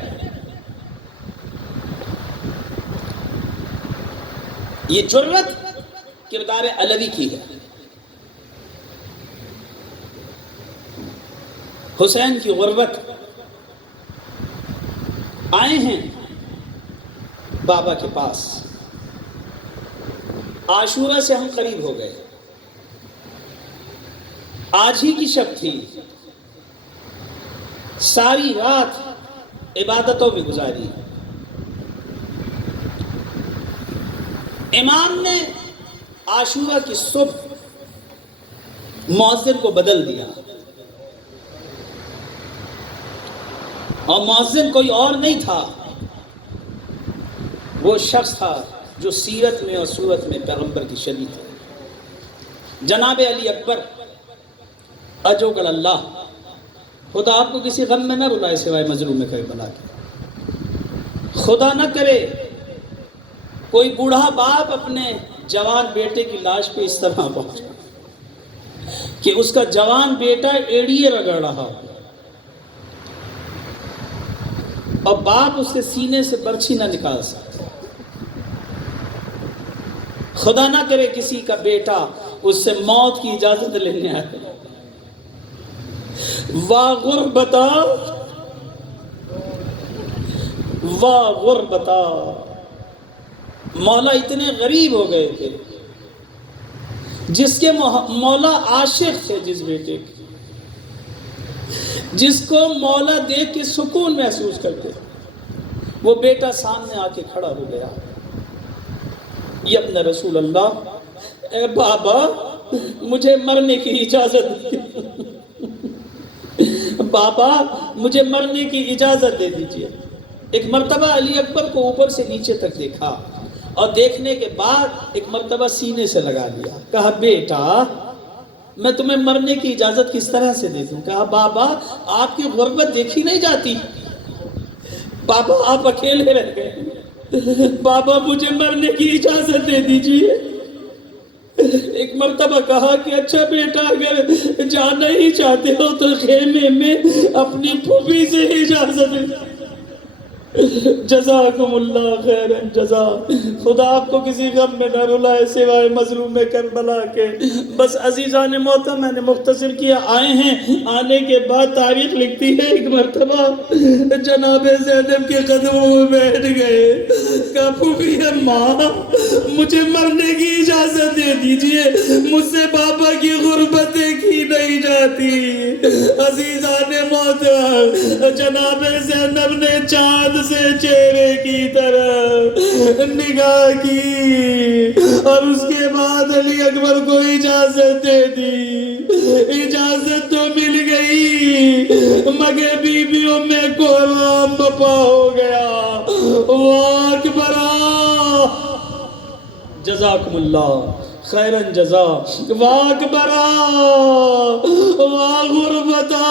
یہ جرأت کردار علوی کی ہے. حسین کی غربت، آئے ہیں بابا کے پاس. عاشورہ سے ہم قریب ہو گئے، آج ہی کی شب تھی، ساری رات عبادتوں میں گزاری. امام نے عاشورہ کی صبح مؤذن کو بدل دیا، اور مؤذن کوئی اور نہیں تھا، وہ شخص تھا جو سیرت میں اور صورت میں پیغمبر کی شبیہ تھے، جناب علی اکبر اجوکل اللہ. خدا آپ کو کسی غم میں نہ رلائے سوائے مظلوم کربلا کے. خدا نہ کرے کوئی بوڑھا باپ اپنے جوان بیٹے کی لاش پہ اس طرح پہنچے. کہ اس کا جوان بیٹا ایڑیے رگڑ رہا اور باپ اس کے سینے سے برچھی نہ نکال سکتا. خدا نہ کرے کسی کا بیٹا اس سے موت کی اجازت لینے آئے. واہ غربتا واہ غربتا. مولا اتنے غریب ہو گئے تھے، جس کے مولا عاشق تھے جس بیٹے کے، جس کو مولا دیکھ کے سکون محسوس کرتے، وہ بیٹا سامنے آ کے کھڑا ہو گیا. ابن رسول اللہ، اے بابا مجھے مرنے کی اجازت بابا مجھے مرنے کی اجازت دے دیجئے. ایک مرتبہ علی اکبر کو اوپر سے نیچے تک دیکھا اور دیکھنے کے بعد ایک مرتبہ سینے سے لگا دیا. کہا بیٹا میں تمہیں مرنے کی اجازت کس طرح سے دے دوں؟ کہا بابا آپ کی غربت دیکھی نہیں جاتی، بابا آپ اکیلے رہ گئے، بابا مجھے مرنے کی اجازت دے دیجئے. ایک مرتبہ کہا کہ اچھا بیٹا اگر جانا ہی چاہتے ہو تو خیمے میں اپنی پھوپھی سے اجازت دے. جزاکم اللہ خیرن جزا. خدا آپ کو کسی غم میں نہ رلائے سوائے مظلوم کربلا کے. بس عزیزان محترم میں نے مختصر کیا. آئے ہیں، آنے کے بعد تاریخ لکھتی ہے ایک مرتبہ جناب زینب کے قدموں میں بیٹھ گئے. کہا پھوپھی اماں مجھے مرنے کی اجازت دے دیجئے، مجھ سے بابا کی غربت دیکھی نہیں جاتی. عزیزان محترم جناب زینب نے چاند سے چہرے کی طرف نگاہ کی اور اس کے بعد علی اکبر کو اجازت دے دی. اجازت تو مل گئی مگر بیویوں میں کوہرام بپا ہو گیا. اللہ اکبر. جزاکم اللہ خیرن جزا. واہ اکبر واہ غربتا.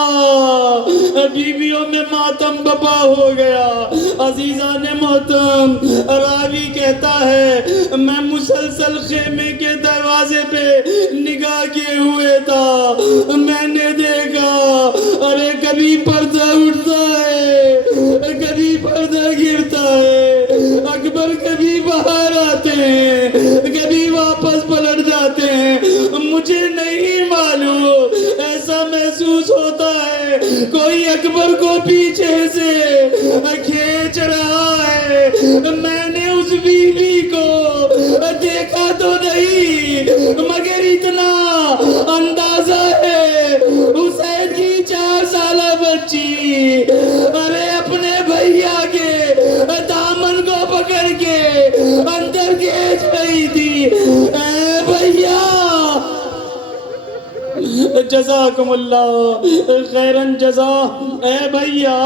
بیویوں میں ماتم بپا ہو گیا. عزیزان محترم راوی کہتا ہے میں مسلسل خیمے کے دروازے پہ نگاہ کیے ہوئے تھا. میں نے دیکھا ارے کبھی پردہ اٹھتا ہے کبھی پردہ گرتا ہے. اکبر کبھی باہر آتے ہیں کبھی واپس پلٹ جاتے ہیں. مجھے نہیں معلوم، ایسا محسوس ہوتا ہے کوئی اکبر کو پیچھے سے کھینچ رہا ہے. میں نے اس بیوی کو دیکھا تو نہیں مگر اتنا اندازہ ہے حسین کی 4 سالہ بچی ارے اپنے بھیا کے دامن کو پکڑ کے اندر کھینچ رہی تھی. اے بھیا جزاکم اللہ خیرن جزا. اے بھیا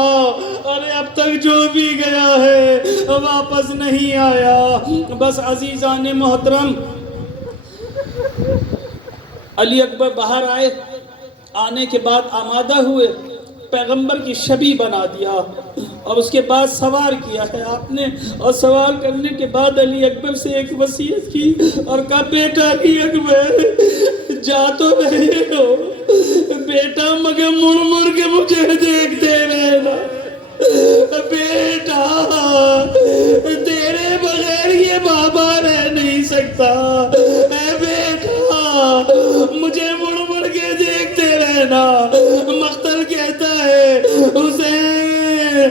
ارے اب تک جو بھی گیا ہے واپس نہیں آیا. بس عزیزان محترم علی اکبر باہر آئے. آنے کے بعد آمادہ ہوئے، پیغمبر کی شبیہ بنا دیا اور اس کے بعد سوار کیا ہے آپ نے. اور سوار کرنے کے بعد علی اکبر سے ایک وصیت کی اور کہا بیٹا علی اکبر جا تو رہے ہو بیٹا مگر مڑ مڑ کے مجھے دیکھتے رہنا. بیٹا تیرے بغیر یہ بابا رہ نہیں سکتا. اے بیٹا مجھے مڑ مڑ کے دیکھتے رہنا. مقتل کہتا ہے حسین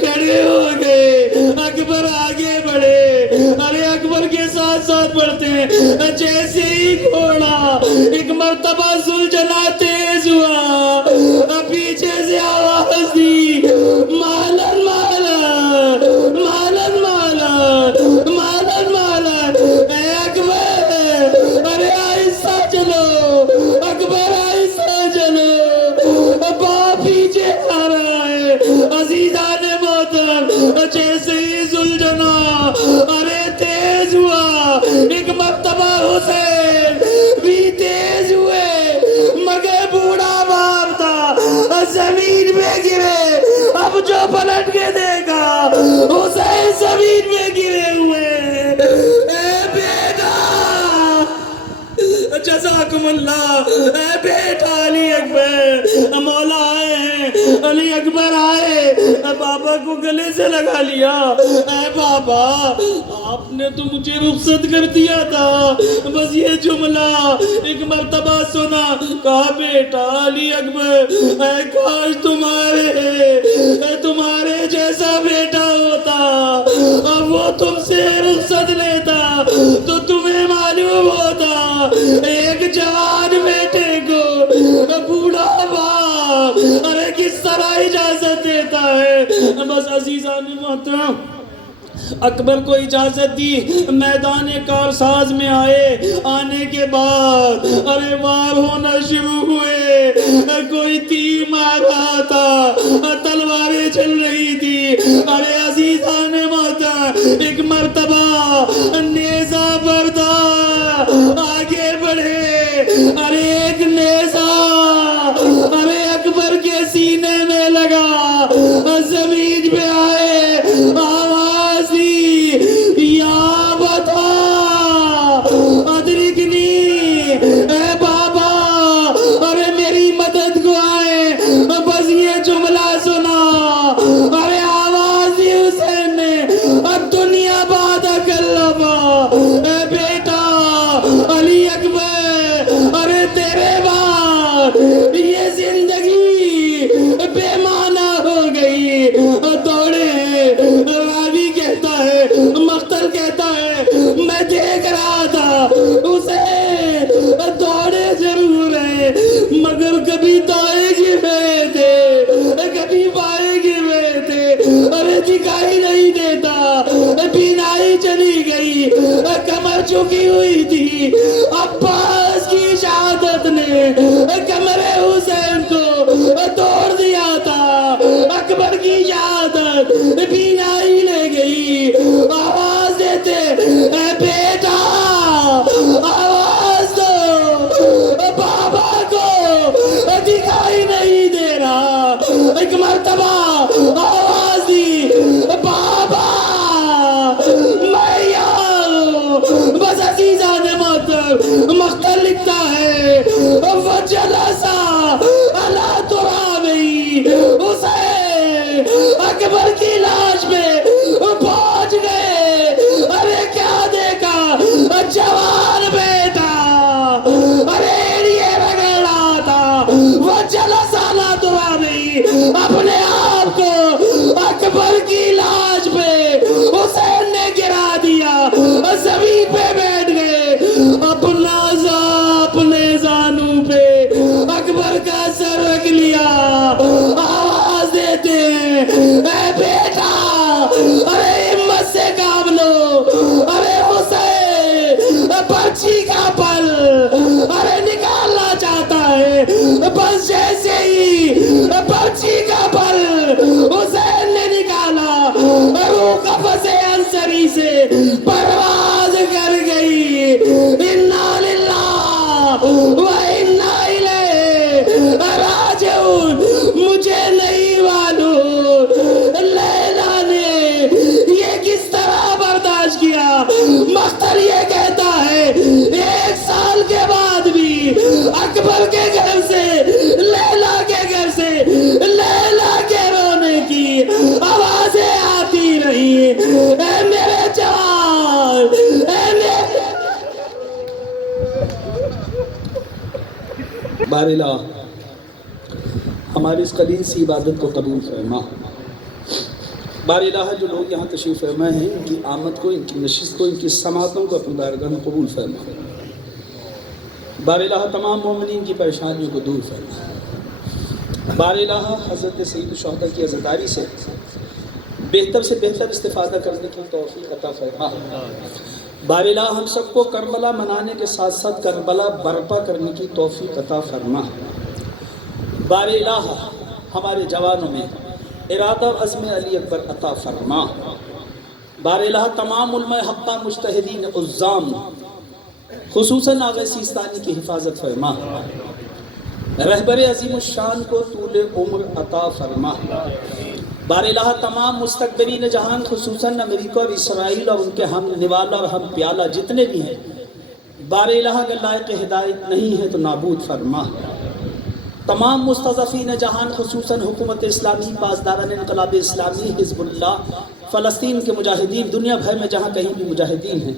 کھڑے ہو گئے، اکبر آگے بڑھے. ارے اکبر کے ساتھ ساتھ بڑھتے ہیں. جیسے ہی گھوڑا ایک مرتبہ سلجھنا تیز ہوا، پیچھے سے آواز دی مالن مالن مالن مالن مالن مالن. اے اکبر ارے آہستہ چلو، اکبر آہستہ چلو، باپ پیچھے آ رہا ہے. عزیزان محترم جیسے ہی سلجھنا ارے تیز ہوا، ایک مرتبہ حسین بھی تیز ہوئے مگر بوڑھا باپ تھا زمین میں گرے. اب جو پلٹ کے دیکھا حسین زمین میں گرے ہوئے. اے بیٹا جزاکم اللہ۔ اے بیٹا علی اکبر، مولا آئے ہیں، علی اکبر آئے، بابا کو گلے سے لگا لیا۔ اے بابا آپ نے تو مجھے رخصت کر دیا تھا، بس یہ جملہ ایک مرتبہ سنا، کہا بیٹا علی اکبر اے کاش تمہارے جیسا بیٹا ہوتا اور وہ تم سے رخصت لیتا تو تمہیں معلوم ہوتا ایک جوان بیٹے کو بوڑھا باپ ارے کس طرح اجازت دیتا ہے۔ بس عزیزان محترم اکبر کو اجازت دی، میدان کارساز میں آئے، آنے کے بعد ارے وار ہونا شروع ہوئے، کوئی تیر مار رہا تھا، تلواریں چل رہی تھی، ارے عزیزان محترم ایک مرتبہ نیزہ بردار آگے بڑھے، ارے ایک نیزہ ارے اکبر کے سینے میں لگا، زمین پہ آئے، آواز دی یا بتا ادرکنی، اے بابا ارے میری مدد کو آئے، بس یہ جملہ سنا، ارے آواز دی حسین نے اب دنیا بعد کلبا، اے بیٹا علی اکبر ارے تیرے بعد یہ زندگی بے معنی ہو گئی۔ دوڑے راوی کہتا ہے، مقتل کہتا ہے میں دیکھ رہا تھا اسے، دوڑے ضرور ہیں مگر کبھی دائیں گرے تھے کبھی بائیں گرے تھے، ارے دکھائی نہیں دیتا، بینائی چلی گئی، کمر جھکی ہوئی تھی، عباس کی شہادت نے کمر حسین کو توڑ دیا تھا، اکبر کی شہادت بینائی لے گئی، آواز دیتے اے بیٹا آواز دو، بابا کو دکھائی نہیں دے رہا، ایک مرتبہ آواز دی بابا میں یہاں، بس عزیزان محترم مقتل لکھتا ہے وَجَلَسَ عَلَىٰ تُرَابِهِ، اسے اکبر کی لاش میں پہنچ گئے، ارے کیا دیکھا جوان بیٹا ارے ایڑیے رگڑ رہا تھا، وَجَلَسَ عَلَىٰ تُرَابِهِ، اپنے آپ کو اکبر کی لاش پہ حسین نے گرا دیا، زمین پہ بیٹھ گئے، اپنے زانوں پہ اکبر کا سر رکھ لیا، آواز دیتے ہیں اے بیٹا ارے ہمت سے کام لو، ارے حسین پرچی کا پل ارے نکالنا چاہتا ہے، بس جیسے ہی پرچی کا پل حسین نے نکالا، روح قفص انصری سے پرواز کر گئی، انا للہ و انا الیہ راجعون، مجھے نہیں معلوم لیلا نے یہ کس طرح برداشت کیا۔ مقتل یہ کہتا ہے 1 سال کے بعد بھی اکبر کے گھر سے لیلا کے گھر سے لیلا کے رونے کی آوازیں آتی رہی، اے میرے جوان اے میرے بار الہ ہماری اس قلیل سی عبادت کو قبول فرما۔ بار الہ جو لوگ یہاں تشریف فرما ہیں ان کی آمد کو، ان کی نشست کو، ان کی سماعتوں کو اپنی بارگاہ میں قبول فرما۔ بار الہ تمام مومنین کی پریشانیوں کو دور فرما۔ بار الہ حضرت سید الشہداء کی عزاداری سے بہتر سے بہتر استفادہ کرنے کی توفیق عطا فرما۔ بار الہ ہم سب کو کربلا منانے کے ساتھ ساتھ کربلا برپا کرنے کی توفیق عطا فرما۔ بار الہ ہمارے جوانوں میں ارادہ و عزم علی اکبر عطا فرما۔ بار الہ تمام علماء حقہ مجتہدین عظام خصوصاً آغا سیستانی کی حفاظت فرما۔ رہبر عظیم الشان کو طول عمر عطا فرما۔ بار الہ تمام مستقبرین جہان خصوصاً امریکہ اور اسرائیل اور ان کے ہم نوالا اور ہم پیالہ جتنے بھی ہیں بار الہ اگر لائق ہدایت نہیں ہے تو نابود فرما۔ تمام مستضعفین جہان خصوصاً حکومت اسلامی، پاسداران انقلاب اسلامی، حزب اللہ، فلسطین کے مجاہدین، دنیا بھر میں جہاں کہیں بھی مجاہدین ہیں،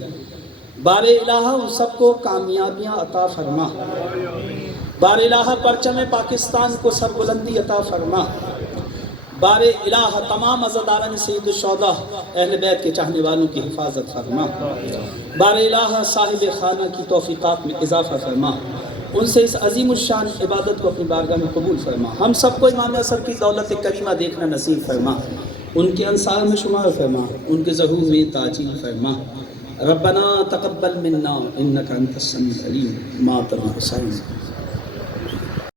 بار الہ ان سب کو کامیابیاں عطا فرما۔ بار الہ پرچم پاکستان کو سربلندی عطا فرما۔ بار الہ تمام عزاداران سید الشہداء اہل بیت کے چاہنے والوں کی حفاظت فرما۔ بار الہ صاحب خانہ کی توفیقات میں اضافہ فرما، ان سے اس عظیم الشان عبادت کو اپنی بارگاہ میں قبول فرما۔ ہم سب کو امام اثر کی دولت کریمہ دیکھنا نصیب فرما، ان کے انصار میں شمار فرما، ان کے ظہور میں تاجیل فرما۔ ربنا تقبل منا انک انت السمیع العلیم، ماتنا حسین۔